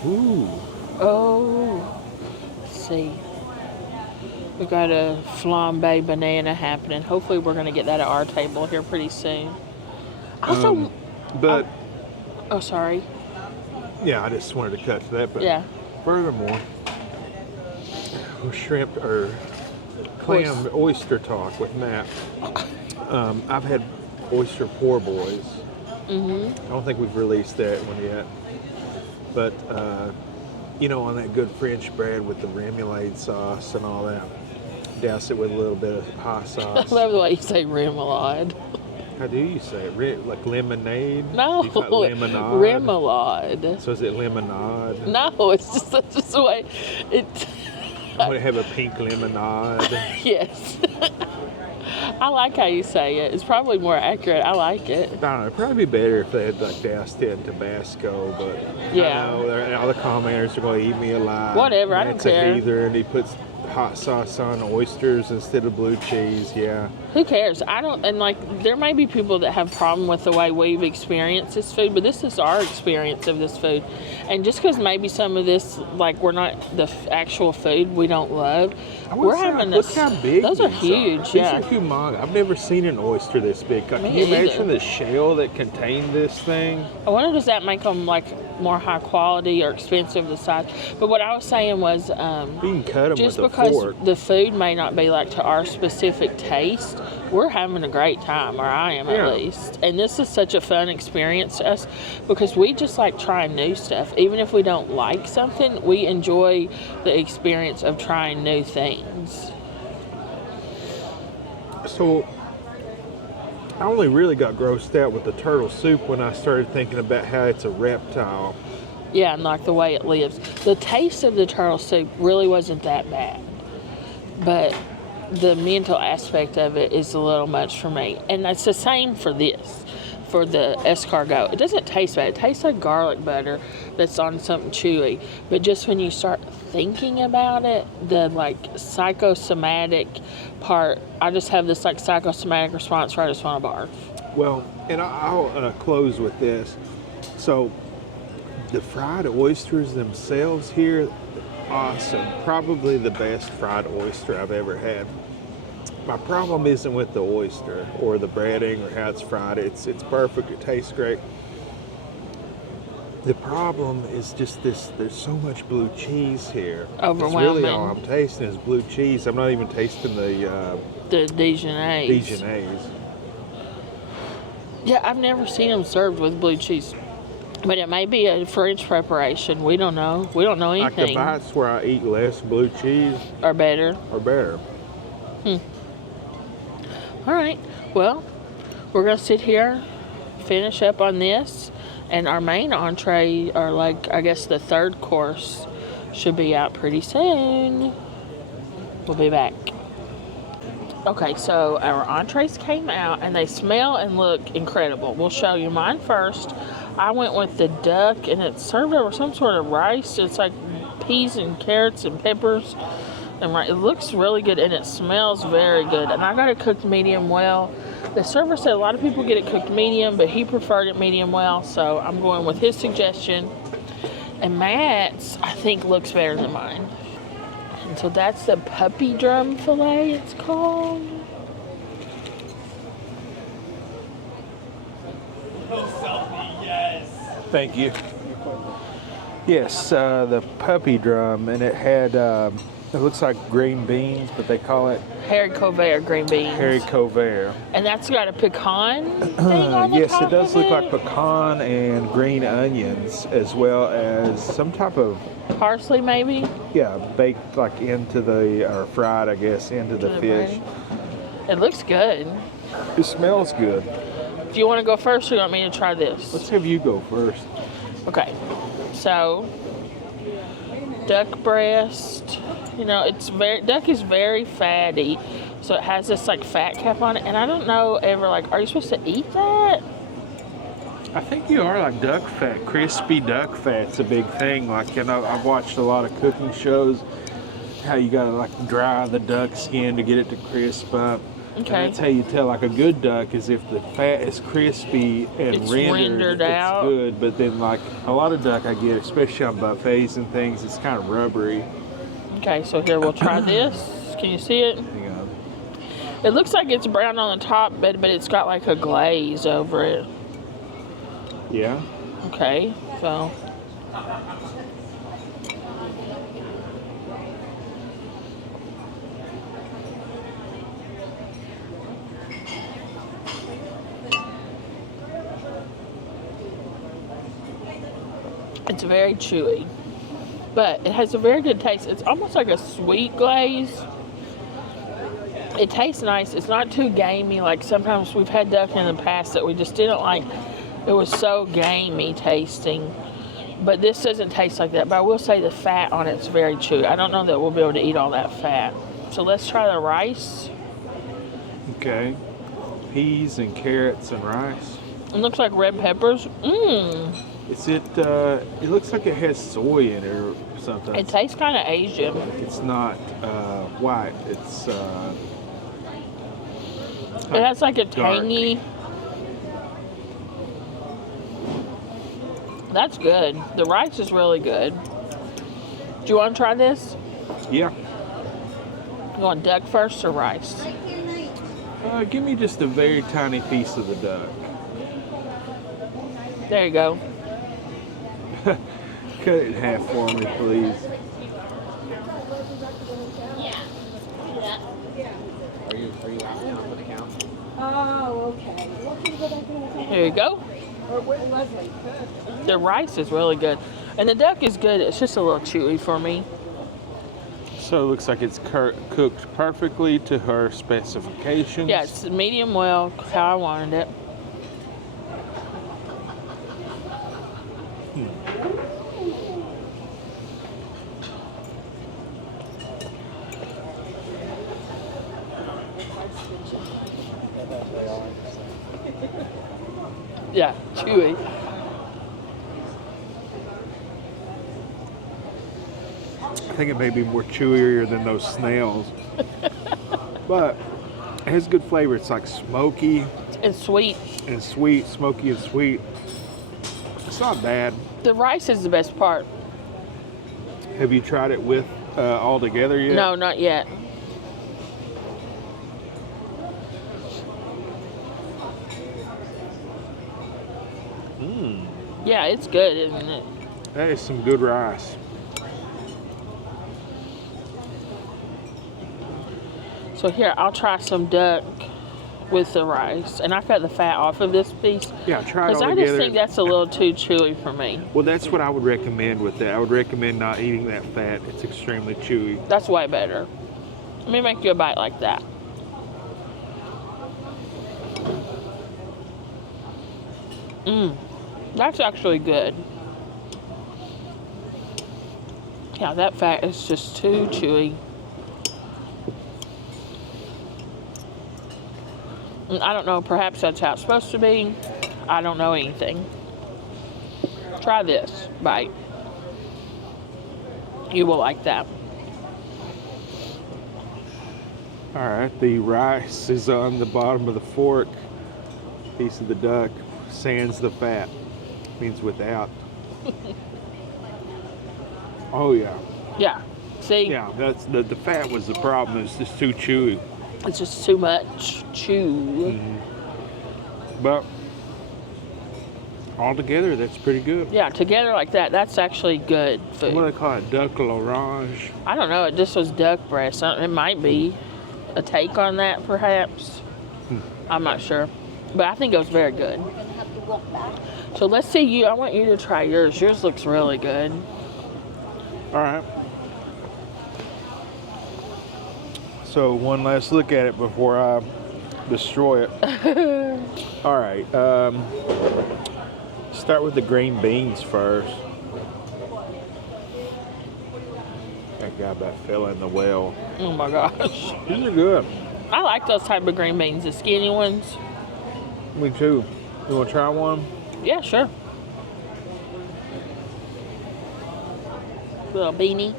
Ooh. Oh, let's see. We got a flambe banana happening. Hopefully we're going to get that at our table here pretty soon. Also, But oh, sorry. yeah, I just wanted to cut to that. But Yeah. furthermore, shrimp or clam oyster talk with Matt. I've had oyster poor boys. I don't think we've released that one yet. But you know, on that good French bread with the remoulade sauce and all that, douse it with a little bit of hot I sauce. love the way you say remoulade. How do you say it? Like lemonade? No, You call it lemonade? remoulade. So is it lemonade? No, it's just that's just the way it. I'm gonna have a pink lemonade. Yes. I like how you say it. It's probably more accurate. I like it. I don't know. It'd probably be better if they had like doused it in Tabasco, but Yeah. I know all the commenters are going to eat me alive. Whatever, I don't Matt's care. a heather, and he puts hot sauce on oysters instead of blue cheese. Yeah. Who cares? I don't, and like, there may be people that have problem with the way we've experienced this food, but this is our experience of this food. And just because maybe some of this, like, we're not the actual food we don't love, we're having Look this. how big Those are these huge, These yeah. are humongous. I've never seen an oyster this big. Can Me you imagine either. the shell that contained this thing? I wonder, does that make them like more high quality or expensive the size? But what I was saying was, You can cut them just with a because fork. the food may not be like to our specific taste, we're having a great time, or I am Yeah. at least. And this is such a fun experience to us because we just like trying new stuff. Even if we don't like something, we enjoy the experience of trying new things. So I only really got grossed out with the turtle soup when I started thinking about how it's a reptile. Yeah, and like the way it lives. The taste of the turtle soup really wasn't that bad. But the mental aspect of it is a little much for me. And it's the same for this. for the escargot. It doesn't taste bad. It tastes like garlic butter that's on something chewy. But just when you start thinking about it, the like psychosomatic part, I just have this like psychosomatic response where I just want to barf. Well, and I'll close with this. So the fried oysters themselves here, awesome. Probably the best fried oyster I've ever had. My problem isn't with the oyster or the breading or how it's fried. It's perfect. It tastes great. The problem is just this. There's so much blue cheese here. Overwhelming. That's really all I'm tasting is blue cheese. I'm not even tasting the Dijonnaise. Dijonnaise. Yeah, I've never seen them served with blue cheese. But it may be a French preparation. We don't know. We don't know Like the anything. bites where I eat less blue cheese Or better. are better. All right. Well, we're going to sit here, finish up on this. And our main entree, or like, I guess the third course, should be out pretty soon. We'll be back. Okay, so our entrees came out and they smell and look incredible. We'll show you mine first. I went with the duck and it's served over some sort of rice. It's like peas and carrots and peppers. And it looks really good and it smells very good. And I got it cooked medium well. The server said a lot of people get it cooked medium, but he preferred it medium well, so I'm going with his suggestion. And Matt's, I think, looks better than mine. And so that's the puppy drum fillet, it's called. Thank you. Yes, the puppy drum, and it had, it looks like green beans, but they call it Haricot green beans. haricot. And that's got a pecan thing on the Yes, top it does of look like pecan and green onions, as well as some type of, parsley, maybe? yeah, baked like into the, or fried, I guess, into the fish. It looks good. It smells good. Do you want to go first or do you want me to try this? Let's have you go first. Okay, so duck breast. You know, duck is very fatty, so it has this like fat cap on it. And I don't know ever like, are you supposed to eat that? I think you are like duck fat. Crispy duck fat's a big thing. Like, you know, I've watched a lot of cooking shows, how you gotta like dry the duck skin to get it to crisp up. Okay. And that's how you tell like a good duck is if the fat is crispy and It's rendered, rendered out. it's good. But then like a lot of duck I get, especially on buffets and things, it's kind of rubbery. Okay, so here we'll try this. Can you see it? You know. It looks like it's brown on the top, but it's got like a glaze over it. Yeah. Okay, so. It's very chewy, but it has a very good taste. It's almost like a sweet glaze. It tastes nice. It's not too gamey. Like sometimes we've had duck in the past that we just didn't like. It was so gamey tasting. But this doesn't taste like that. But I will say the fat on it's very chewy. I don't know that we'll be able to eat all that fat. So let's try the rice. Okay. Peas and carrots and rice. It looks like red peppers. Mmm. Is it? It looks like it has soy in it or something. It tastes kind of Asian. It's not white. It's. It has like a dark. tangy. That's good. The rice is really good. Do you want to try this? Yeah. You want duck first or rice? Give me just a very tiny piece of the duck. There you go. Cut it in half for me, please. Are you asking for the count? Oh, okay. Here you go. The rice is really good. And the duck is good. It's just a little chewy for me. So it looks like it's cooked perfectly to her specifications. Yeah, it's medium well, how I wanted it. chewy. I think it may be more chewier than those snails. But it has good flavor. It's like smoky And sweet. and sweet, smoky and sweet. It's not bad. The rice is the best part. Have you tried it with all together yet? No, not yet. Yeah, it's good, isn't it? That is some good rice. So here, I'll try some duck with the rice. And I cut the fat off of this piece. Yeah, try it Because all I together. just think that's a little too chewy for me. Well, that's what I would recommend with that. I would recommend not eating that fat. It's extremely chewy. That's way better. Let me make you a bite like that. That's actually good. Yeah, that fat is just too chewy. I don't know, perhaps that's how it's supposed to be. I don't know anything. Try this bite. You will like that. All right, the rice is on the bottom of the fork. Piece of the duck, sans the fat, means without. Oh yeah, Yeah. See? yeah. That's the fat was the problem. It's just too chewy. It's just too much chew. But all together, that's pretty good. Yeah, together like that, that's actually good food. What do they call it? Duck à l'orange. I don't know. It just was duck breast. It might be a take on that, perhaps. I'm not sure, but I think it was very good. We're gonna have to walk back. So let's see you. I want you to try yours. Yours looks really good. All right. So one last look at it before I destroy it. All right. Start with the green beans first. That guy about fell in the well. Oh my gosh, These are good. I like those type of green beans, the skinny ones. Me too. You want to try one? Yeah, sure. Little beanie.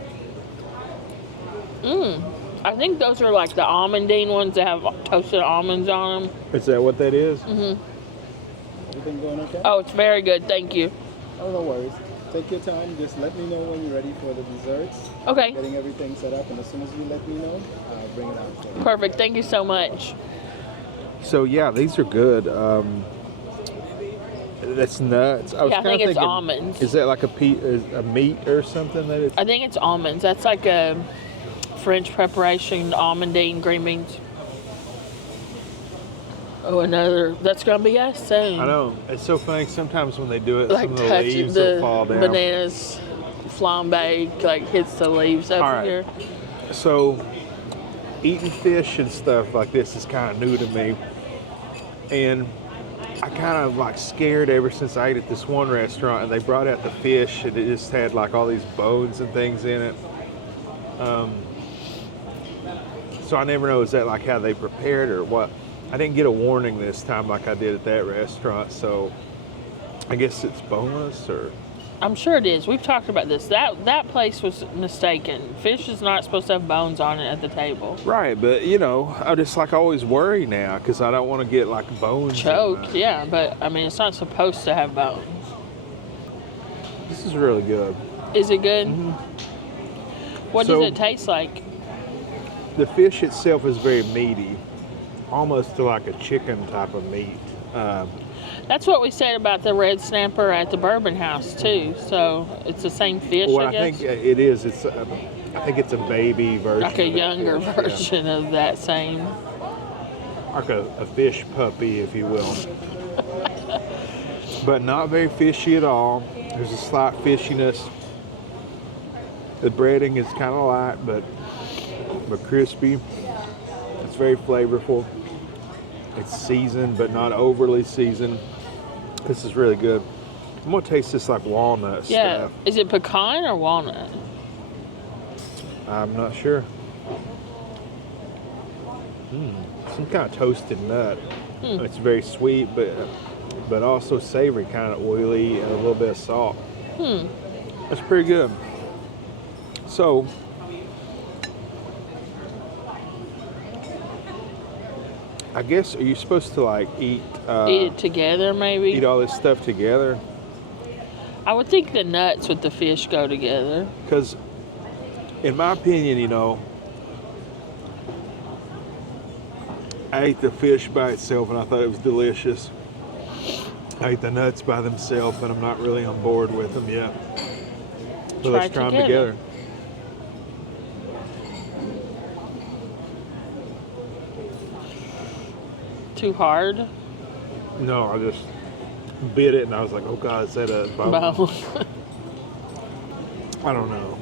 I think those are like the almondine ones that have toasted almonds on them. Is that what that is? Everything going okay? Oh, it's very good. Thank you. Oh, no worries. Take your time. Just let me know when you're ready for the desserts. Okay, Getting everything set up, and as soon as you let me know, I'll bring it out for you. perfect. Thank you so much. So yeah, these are good. That's nuts. I was Yeah, I kinda think it's thinking, almonds. Is that like a meat or something that it's? I think it's almonds. That's like a French preparation, almondine green beans. Oh, another. That's gonna be us soon. I know. It's so funny. Sometimes when they do it, Like some of the touching leaves will the fall down. bananas flambe, like hits the leaves up All right. here. So eating fish and stuff like this is kind of new to me, and I kind of like scared ever since I ate at this one restaurant and they brought out the fish and it just had like all these bones and things in it. So I never know, is that like how they prepared or what? I didn't get a warning this time like I did at that restaurant, so I guess it's boneless or... I'm sure it is. We've talked about this. That place was mistaken. Fish is not supposed to have bones on it at the table. Right, but you know, I just like always worry now because I don't want to get like bones. in Choke, my- yeah, but I mean, it's not supposed to have bones. This is really good. Is it good? What So- does it taste like? The fish itself is very meaty, almost to like a chicken type of meat. That's what we said about the red snapper at the Bourbon House too. So it's the same fish, What I I guess. think it is, I think it's a baby version. Like a of that younger fish, yeah. version of that same. Like a fish puppy, if you will. But not very fishy at all. There's a slight fishiness. The breading is kind of light, but crispy. It's very flavorful. It's seasoned, but not overly seasoned. This is really good. I'm gonna taste this like walnut Yeah. stuff. Is it pecan or walnut? I'm not sure. Some kind of toasted nut. It's very sweet, but but also savory, kind of oily, and a little bit of salt. That's pretty good. So, I guess, are you supposed to like eat Eat it together, maybe. eat all this stuff together? I would think the nuts with the fish go together. Because, in my opinion, you know, I ate the fish by itself and I thought it was delicious. I ate the nuts by themselves and I'm not really on board with them yet. So let's try them together. Too hard? No, I just bit it and I was like, oh God, is that a bone? I don't know.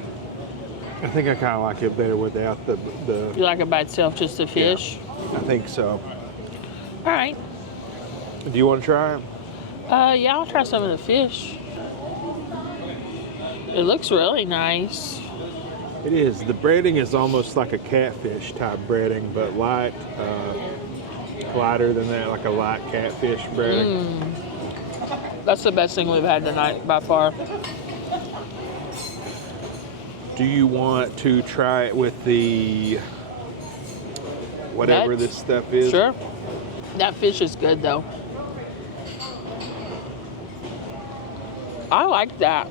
I think I kind of like it better without the You like it by itself, just the fish? I think so. All right. Do you want to try it? Yeah, I'll try some of the fish. It looks really nice. It is. The breading is almost like a catfish type breading, but light, lighter than that, like a light catfish breading. That's the best thing we've had tonight by far. Do you want to try it with the whatever Nuts? this stuff is? Sure. That fish is good though. I like that.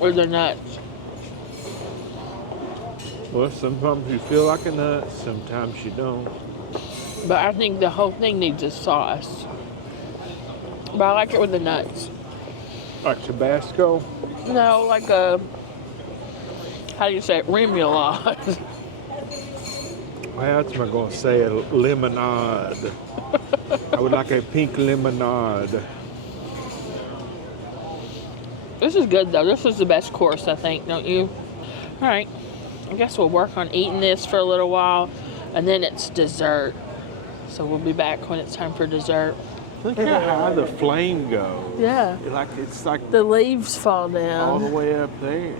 With the nuts. Well, sometimes you feel like a nut, sometimes you don't. But I think the whole thing needs a sauce. But I like it with the nuts. Like Tabasco? No, like a, how do you say it? Remoulade. Well, that's what I'm going to say, a lemonade. I would like a pink lemonade. This is good though. This is the best course, I think, don't you? All right. I guess we'll work on eating this for a little while, and then it's dessert. So we'll be back when it's time for dessert. Look at how the flame goes. Yeah. It's like The leaves fall all the down. way up there.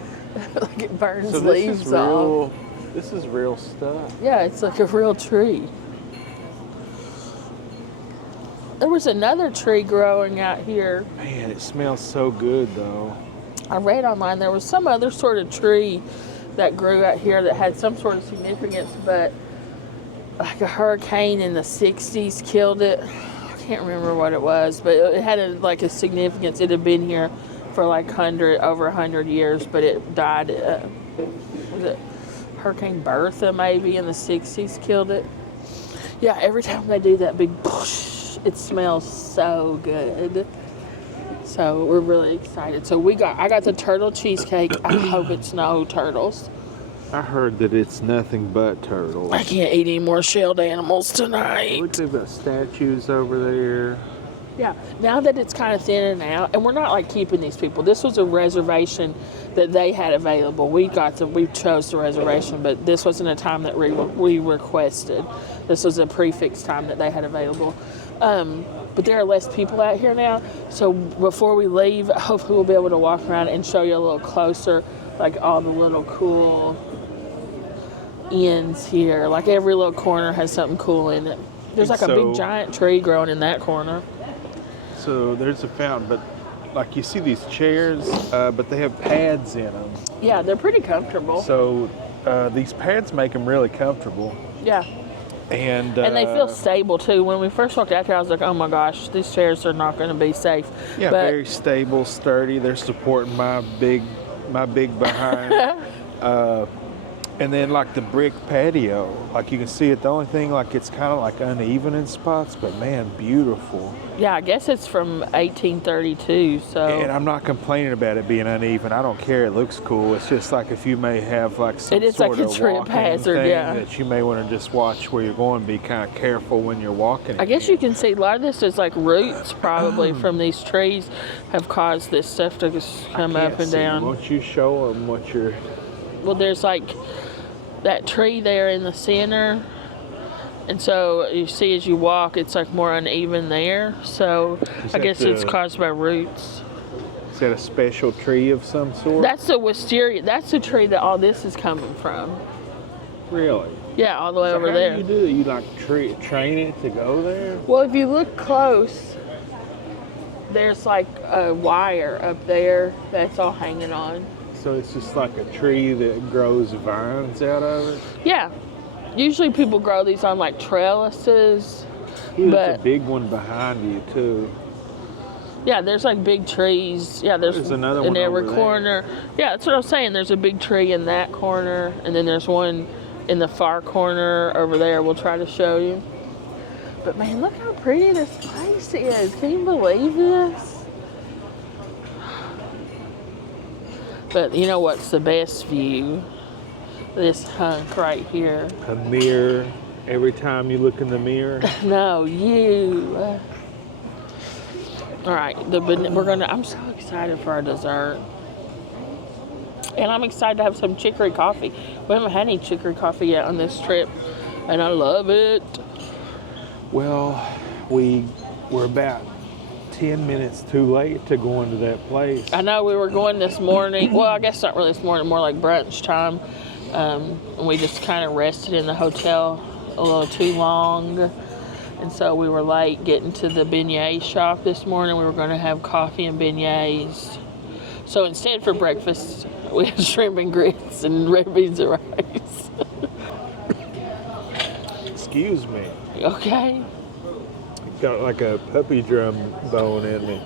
Like it burns So leaves off. This is real stuff. Yeah, it's like a real tree. There was another tree growing out here. Man, it smells so good though. I read online there was some other sort of tree that grew out here that had some sort of significance, but like a hurricane in the 60s killed it. I can't remember what it was, but it had a significance. It had been here for like over 100 years, but it died. Was it Hurricane Bertha maybe in the 60s killed it? Yeah, every time they do that big push, it smells so good. So we're really excited. So I got the turtle cheesecake. I hope it's no turtles. I heard that it's nothing but turtles. I can't eat any more shelled animals tonight. Look at the statues over there. Yeah, now that it's kind of thinning out, and we're not like keeping these people. This was a reservation that they had available. We chose the reservation, but this wasn't a time that we requested. This was a prefixed time that they had available. But there are less people out here now, so before we leave, hopefully we'll be able to walk around and show you a little closer, like all the little cool ends here. Like every little corner has something cool in it. There's like a big giant tree growing in that corner. So there's a fountain, but like you see these chairs, but they have pads in them. Yeah, they're pretty comfortable. So these pads make them really comfortable. Yeah. And they feel stable too. When we first walked out there, I was like, oh my gosh, these chairs are not going to be safe. Yeah, but very stable, sturdy. They're supporting my big behind. And then like the brick patio, like you can see it. The only thing, like it's kind of like uneven in spots, but man, beautiful. Yeah, I guess it's from 1832. So. And I'm not complaining about it being uneven. I don't care. It looks cool. It's just like if you may have like some sort of walking hazard, thing yeah, that you may want to just watch where you're going. Be kind of careful when you're walking. I guess you can see a lot of this is like roots probably from these trees have caused this stuff to just come up and down. Won't you show them what you're? Well, there's like that tree there in the center, and so you see as you walk, it's like more uneven there. So I guess it's caused by roots. Is that a special tree of some sort? That's the wisteria. That's the tree that all this is coming from. Really? Yeah, all the way over there. How do you do it? You like train it to go there? Well, if you look close, there's like a wire up there that's all hanging on. So it's just like a tree that grows vines out of it? Yeah. Usually people grow these on like trellises. There's But- a big one behind you too. Yeah, there's like big trees. Yeah, there's another in one every over there. corner. Yeah, that's what I'm saying. There's a big tree in that corner, and then there's one in the far corner over there. We'll try to show you. But man, look how pretty this place is. Can you believe this? But you know what's the best view? This hunk right here. A mirror. Every time you look in the mirror. No, you. All right, I'm so excited for our dessert. And I'm excited to have some chicory coffee. We haven't had any chicory coffee yet on this trip, and I love it. Well, we're about 10 minutes too late to go into that place. I know we were going this morning. Well, I guess not really this morning, more like brunch time. And we just kind of rested in the hotel a little too long. And so we were late getting to the beignet shop this morning. We were going to have coffee and beignets. So instead for breakfast, we had shrimp and grits and red beans and rice. Excuse me. Okay. Got like a puppy drum bone in me.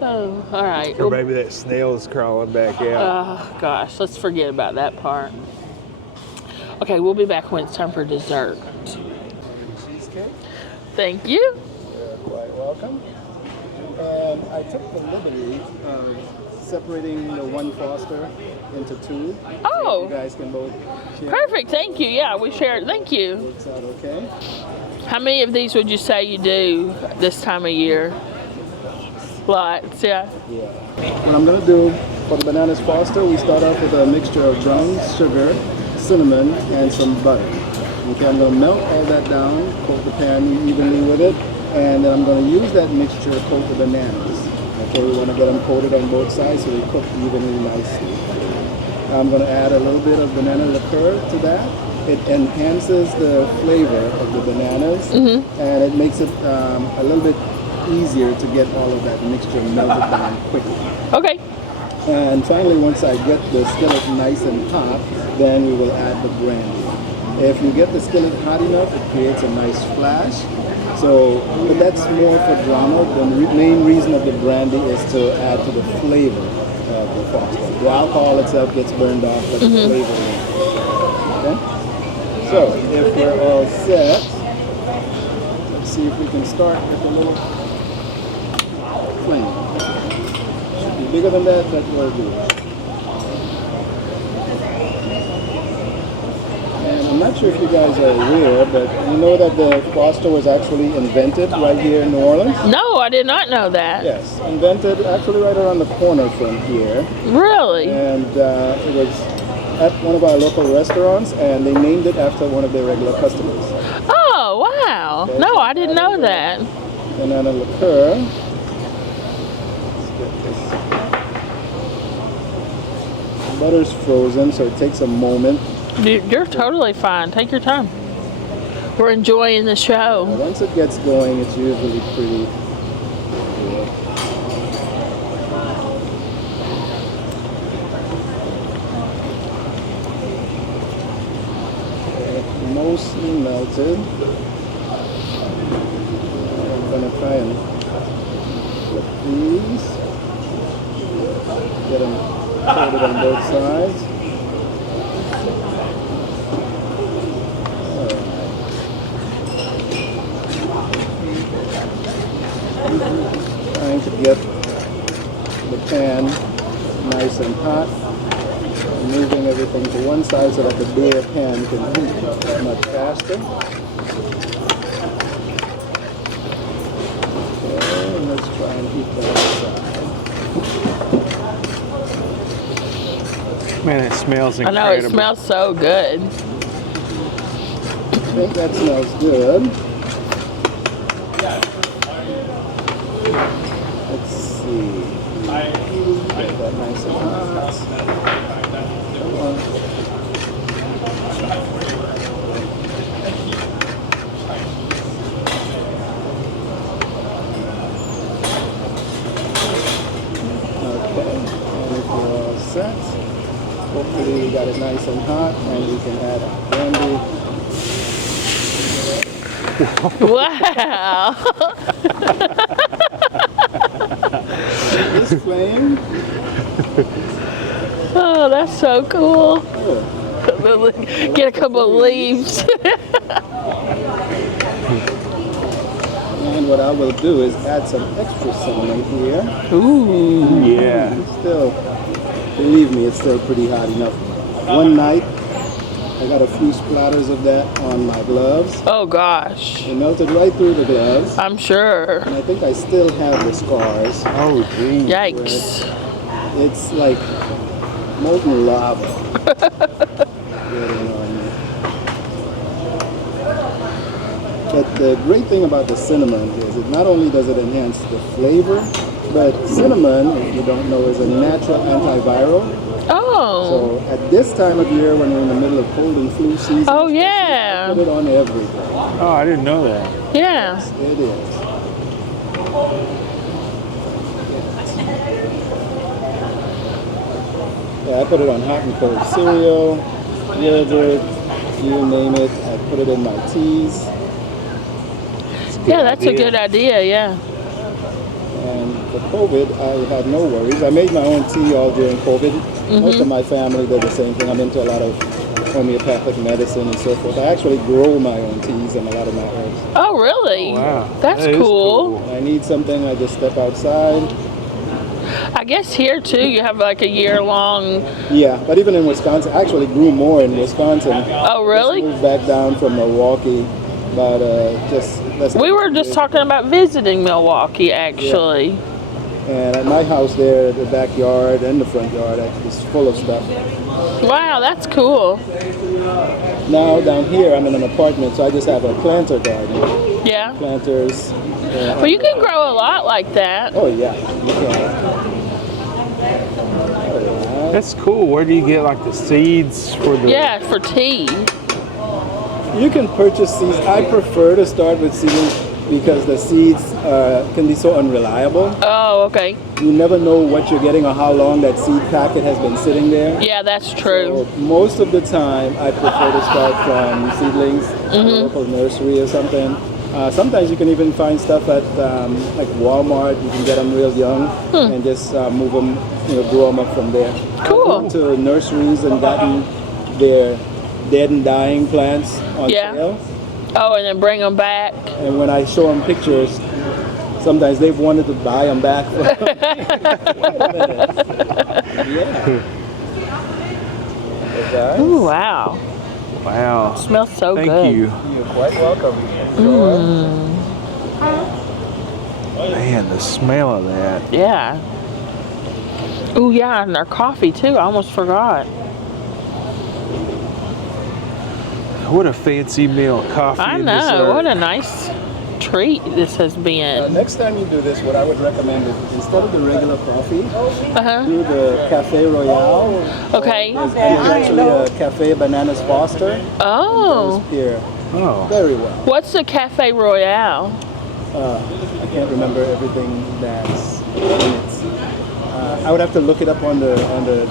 Oh, all right. Or maybe that snail's crawling back out. Oh, gosh. Let's forget about that part. Okay, we'll be back when it's time for dessert. Cheesecake. Thank you. You're quite welcome. And I took the liberty of separating the one Foster into two. Oh. You guys can both share. Perfect. Thank you. Yeah, we shared. Thank you. Works out okay. How many of these would you say you do this time of year? Lots, yeah. Yeah. What I'm gonna do for the bananas Foster, we start off with a mixture of brown sugar, cinnamon, and some butter. Okay, I'm gonna melt all that down, coat the pan evenly with it, and then I'm gonna use that mixture to coat the bananas. Okay, we wanna get them coated on both sides so they cook evenly nicely. I'm gonna add a little bit of banana liqueur to that. It enhances the flavor of the bananas, and it makes it a little bit easier to get all of that mixture melted down quickly. Okay. And finally, once I get the skillet nice and hot, then we will add the brandy. If you get the skillet hot enough, it creates a nice splash. So, but that's more for drama. The main reason of the brandy is to add to the flavor of the Foster. The alcohol itself gets burned off, but the flavor won't. Okay? So, if we're all set, let's see if we can start with a little flame. Should be bigger than that, that will do. And I'm not sure if you guys are aware, but you know that the Foster was actually invented right here in New Orleans? No, I did not know that. Yes, invented actually right around the corner from here. Really? And it was at one of our local restaurants, and they named it after one of their regular customers. Oh, wow. Okay. No, I didn't know that. Banana liqueur. Let's get this. Butter's frozen, so it takes a moment. You're totally fine. Take your time. We're enjoying the show. Once it gets going, it's usually pretty good. Mostly melted. I'm gonna try and flip these. Get them coated on both sides. Trying to get the pan nice and hot. Moving everything to one side so that the bare pan can heat much faster. Okay, and let's try and heat the other side. Man, it smells I incredible. know, it smells so good. I think that smells good. Let's see. Get that nice and hot. Come on. Hopefully we got it nice and hot, and we can add brandy. Wow. This flame. Oh, that's so cool. Yeah. Get a couple of leaves. And what I will do is add some extra cinnamon here. Ooh. Yeah. Still, believe me, it's still pretty hot enough. One night, I got a few splatters of that on my gloves. Oh gosh. It melted right through the gloves. I'm sure. And I think I still have the scars. Oh, geez. Yikes. It's like molten lava. Getting on me. But the great thing about the cinnamon is it not only does it enhance the flavor, but cinnamon, if you don't know, is a natural antiviral. Oh. So at this time of year when we're in the middle of cold and flu season, Oh put yeah. it on everything. Oh, I didn't know that. Yeah. It is. Yeah, I put it on hot and cold cereal, yogurt, you name it. I put it in my teas. Yeah, that's a good idea. Yeah. And for COVID, I had no worries. I made my own tea all during COVID. Most of my family did the same thing. I'm into a lot of homeopathic medicine and so forth. I actually grow my own teas and a lot of my herbs. Oh really? Wow. That's That is cool. When I need something, I just step outside. I guess here too you have like a year-long. Yeah, but even in Wisconsin, I actually grew more in Wisconsin. Oh really? Moved back down from Milwaukee, but that's We were just talking about visiting Milwaukee actually. And at my house there, the backyard and the front yard is full of stuff. Wow, that's cool. Now down here, I'm in an apartment, so I just have a planter garden. Yeah. Planters. Well, you can grow a lot like that. Oh yeah, you can. Alright. That's cool. Where do you get like the seeds for the? Yeah, for tea. You can purchase seeds. I prefer to start with seeds because the seeds can be so unreliable. Oh, okay. You never know what you're getting or how long that seed packet has been sitting there. Yeah, that's true. So most of the time, I prefer to start from seedlings, a local nursery or something. Sometimes you can even find stuff at like Walmart. You can get them real young and just move them, grow them up from there. Cool. I've gone to nurseries and gotten their dead and dying plants on sale. Oh, and then bring them back. And when I show them pictures, sometimes they've wanted to buy them back. Wait a minute. Yeah. Ooh, wow. Wow. Smells so good. Thank you. You're quite welcome. Man, the smell of that. Yeah. Ooh, yeah, and their coffee too. I almost forgot. What a fancy meal. Coffee I and know. dessert. What a nice treat this has been. Next time you do this, what I would recommend is instead of the regular coffee, Uh-huh. do the Cafe Royale. Okay. It's actually a Cafe Bananas Foster. Oh. Goes here Oh. very well. What's the Cafe Royale? I can't remember everything that's in it. I would have to look it up on the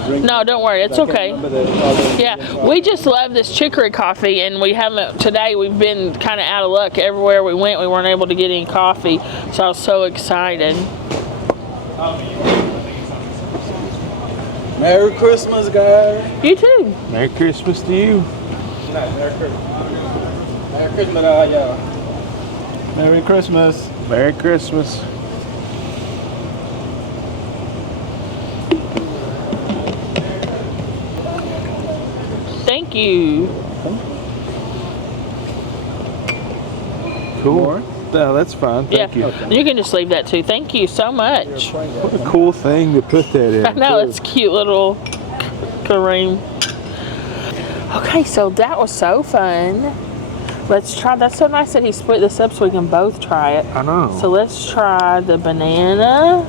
drink. No, don't worry. It's I can't okay. remember all the Yeah, we just love this chicory coffee, and we haven't, today we've been kind of out of luck. Everywhere we went, we weren't able to get any coffee, so I was so excited. Merry Christmas, guys. You too. Merry Christmas to you. Merry Christmas. Merry Christmas, yeah. Merry Christmas. Merry Christmas. Thank you. Cool. No, that's fine. Thank you. You can just leave that too. Thank you so much. What a cool thing to put that in. I know, too. it's cute little Kareem. Okay, so that was so fun. Let's try, that's so nice that he split this up so we can both try it. I know. So let's try the banana.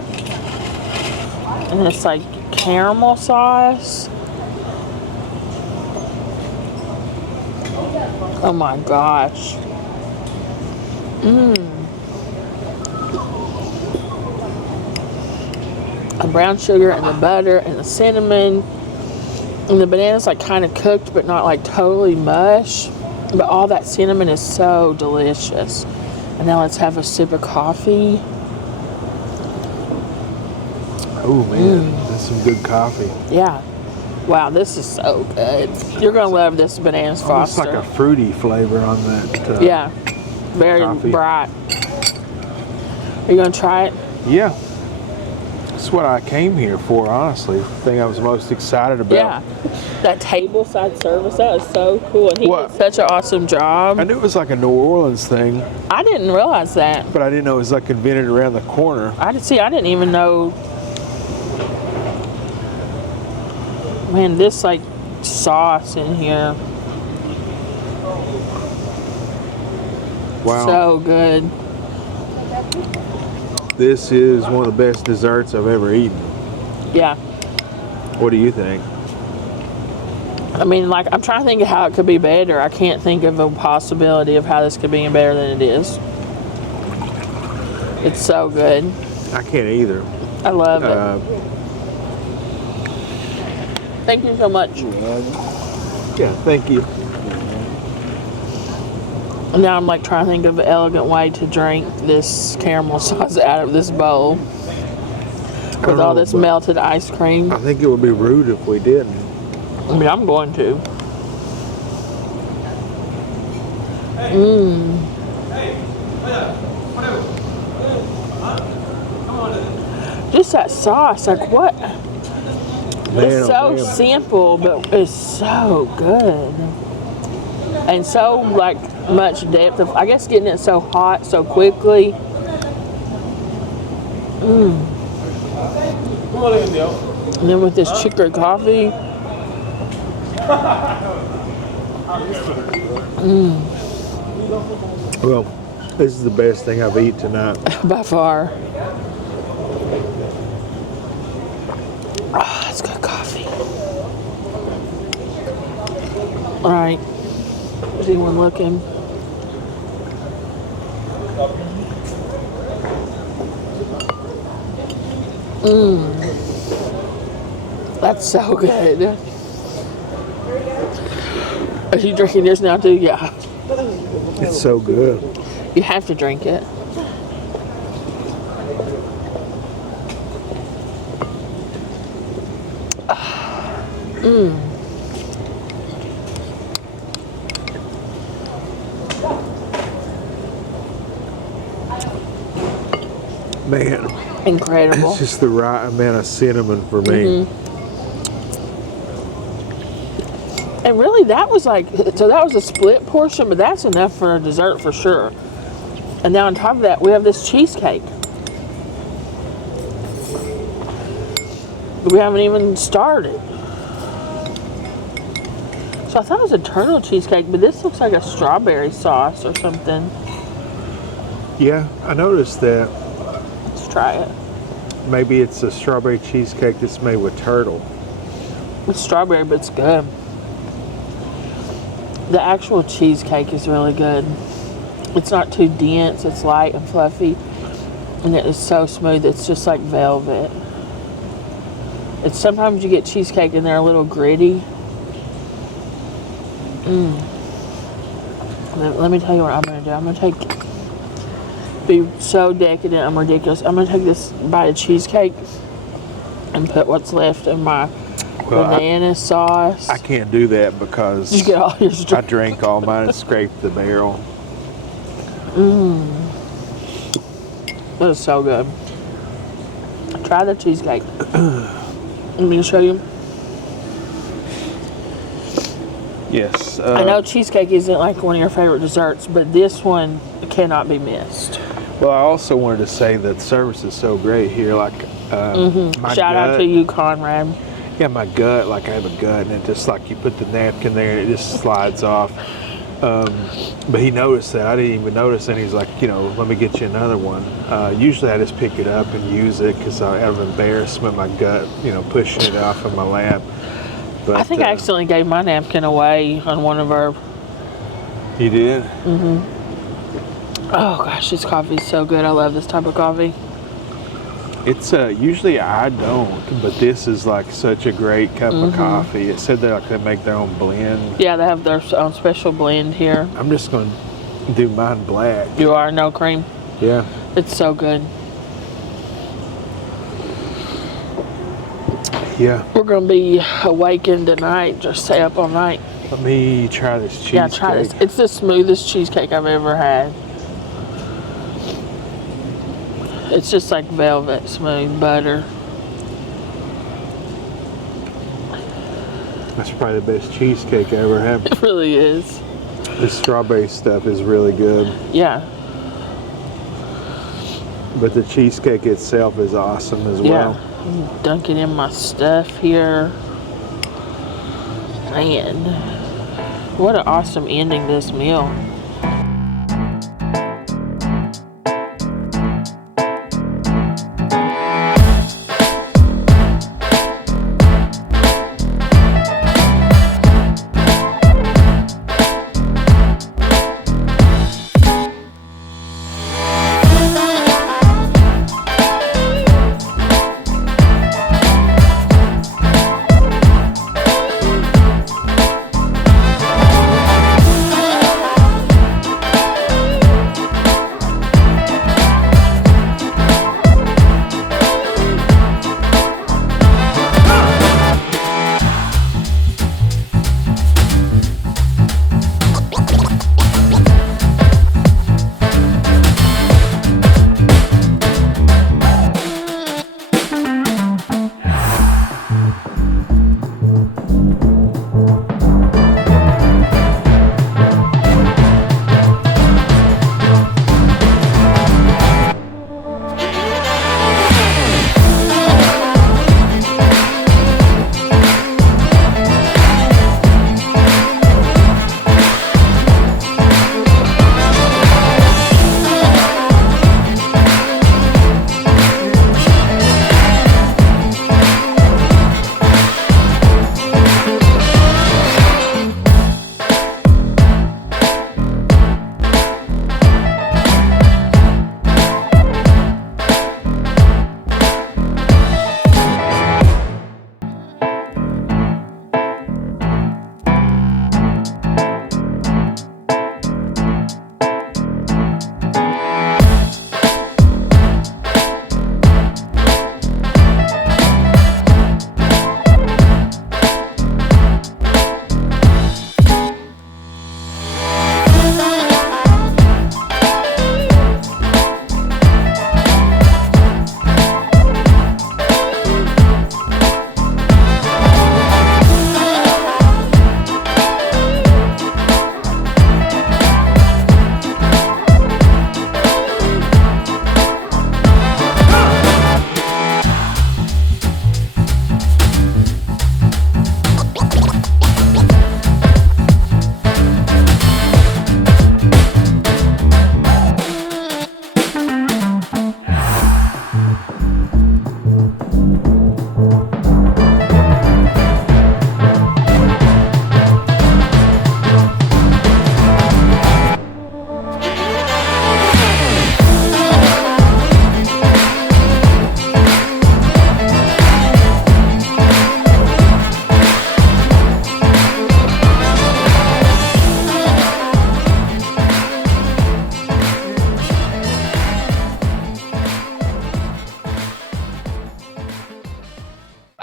And it's like caramel sauce. Oh my gosh. The brown sugar and the butter and the cinnamon. And the banana's like kind of cooked, but not like totally mush. But all that cinnamon is so delicious. And now let's have a sip of coffee. Oh man, that's some good coffee. Yeah. Wow, this is so good. You're gonna love this bananas It's Foster. like a fruity flavor on that. Yeah, very coffee. bright. Are you gonna try it? Yeah. That's what I came here for, honestly. The thing I was most excited about. Yeah. That tableside service, that was so cool. And he What? did such an awesome job. I knew it was like a New Orleans thing, I didn't realize that. but I didn't know it was like invented around the corner. I didn't even know. Man, this like sauce in here, Wow. so good. This is one of the best desserts I've ever eaten. Yeah. What do you think? I mean, like, I'm trying to think of how it could be better. I can't think of a possibility of how this could be better than it is. It's so good. I can't either. I love it. Thank you so much. Yeah, thank you. Now I'm like trying to think of an elegant way to drink this caramel sauce out of this bowl with all this melted ice cream. I think it would be rude if we didn't. I mean, I'm going to. Just that sauce, like what? It's so simple, but it's so good. And so like much depth of, I guess getting it so hot so quickly. And then with this chicory coffee. Well, this is the best thing I've eaten tonight. By far. Ah, it's good coffee. All right. Is anyone looking? That's so good. Are you drinking yours now too? Yeah. It's so good. You have to drink it. Man, Incredible. it's just the right amount of cinnamon for me. And really, that was like, so that was a split portion, but that's enough for a dessert for sure. And now on top of that, we have this cheesecake. We haven't even started. So I thought it was a turtle cheesecake, but this looks like a strawberry sauce or something. Yeah, I noticed that. Let's try it. Maybe it's a strawberry cheesecake that's made with turtle. It's strawberry, but it's good. The actual cheesecake is really good. It's not too dense, it's light and fluffy. And it is so smooth, it's just like velvet. It's sometimes you get cheesecake and they're a little gritty. Let me tell you what I'm gonna do. I'm gonna be so decadent, I'm ridiculous. I'm gonna take this bite of cheesecake and put what's left in my banana sauce. I can't do that because You get all your I drank all mine and scraped the barrel. That is so good. Try the cheesecake. Let me show you. Yes. I know cheesecake isn't like one of your favorite desserts, but this one cannot be missed. Well, I also wanted to say that service is so great here. Like, my Shout out gut- to you, Conrad. Yeah, my gut, like I have a gut, and it just like you put the napkin there and it just slides off. But he noticed that. I didn't even notice, and he's like, let me get you another one. Usually I just pick it up and use it because out of embarrassment, my gut, pushing it off of my lap. But, I think I accidentally gave my napkin away on one of our... You did? Oh gosh, this coffee is so good. I love this type of coffee. It's usually I don't, but this is like such a great cup of coffee. It said they make their own blend. Yeah, they have their own special blend here. I'm just gonna do mine black. You are no cream. Yeah. It's so good. Yeah. We're gonna be awakened tonight. Just stay up all night. Let me try this cheesecake. Yeah, try this. It's the smoothest cheesecake I've ever had. It's just like velvet smooth butter. That's probably the best cheesecake I ever had. It really is. The strawberry stuff is really good. Yeah. But the cheesecake itself is awesome as well. I'm dunking in my stuff here. Man, what an awesome ending to this meal.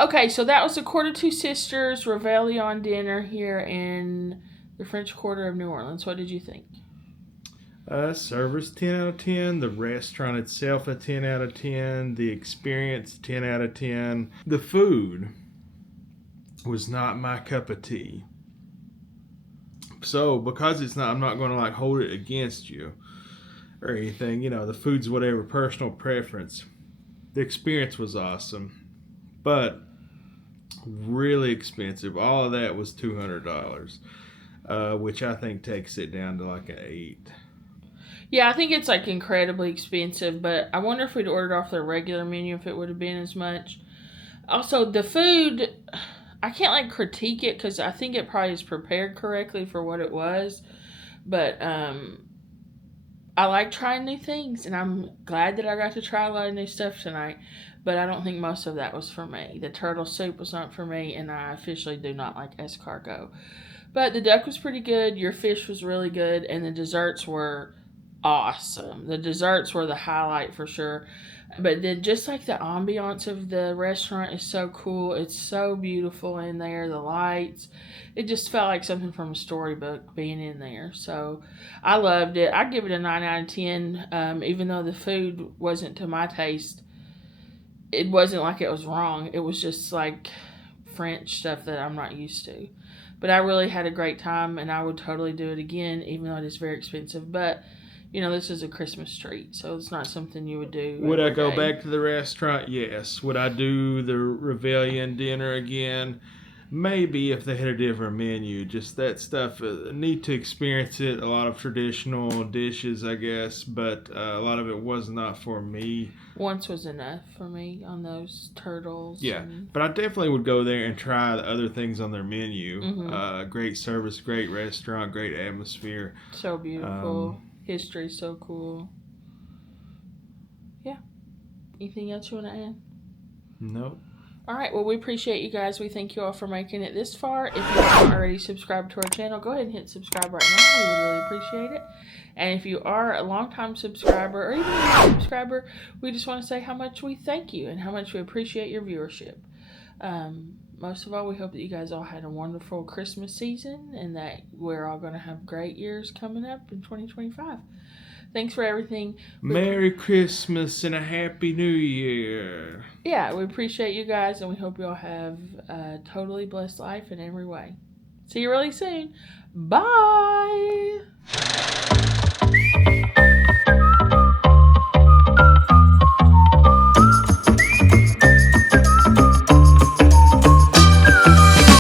Okay, so that was the Quarter Two Sisters Réveillon dinner here in the French Quarter of New Orleans. What did you think? Service 10 out of 10. The restaurant itself a 10 out of 10. The experience 10 out of 10. The food was not my cup of tea. So because it's not, I'm not going to like hold it against you or anything. You know, the food's whatever, personal preference. The experience was awesome, but really expensive. All of that was $200, which I think takes it down to like an 8. Yeah, I think it's like incredibly expensive, but I wonder if we'd ordered off their regular menu if it would have been as much. Also, the food, I can't like critique it because I think it probably is prepared correctly for what it was, but I like trying new things, and I'm glad that I got to try a lot of new stuff tonight. But I don't think most of that was for me. The turtle soup was not for me, and I officially do not like escargot. But the duck was pretty good. Your fish was really good, and the desserts were awesome. The desserts were the highlight for sure. But then just like the ambiance of the restaurant is so cool. It's so beautiful in there. The lights. It just felt like something from a storybook being in there. So I loved it. I give it a 9 out of 10. Even though the food wasn't to my taste, it wasn't like it was wrong. It was just like French stuff that I'm not used to. But I really had a great time, and I would totally do it again, even though it is very expensive. But you know, this is a Christmas treat, so it's not something you would do. Would I every go day. back to the restaurant? Yes. Would I do the Réveillon dinner again? Maybe, if they had a different menu. Just that stuff. Need to experience it. A lot of traditional dishes, I guess, but a lot of it was not for me. Once was enough for me on those turtles. Yeah, and- but I definitely would go there and try the other things on their menu. Mhm. Great service, great restaurant, great atmosphere. So beautiful. History so cool. Yeah. Anything else you want to add? Nope. All right. Well, we appreciate you guys. We thank you all for making it this far. If you haven't already subscribed to our channel, go ahead and hit subscribe right now. We would really appreciate it. And if you are a longtime subscriber or even a new subscriber, we just want to say how much we thank you and how much we appreciate your viewership. Most of all, we hope that you guys all had a wonderful Christmas season and that we're all going to have great years coming up in 2025. Thanks for everything. Merry Christmas and a Happy New Year. Yeah, we appreciate you guys, and we hope you all have a totally blessed life in every way. See you really soon. Bye.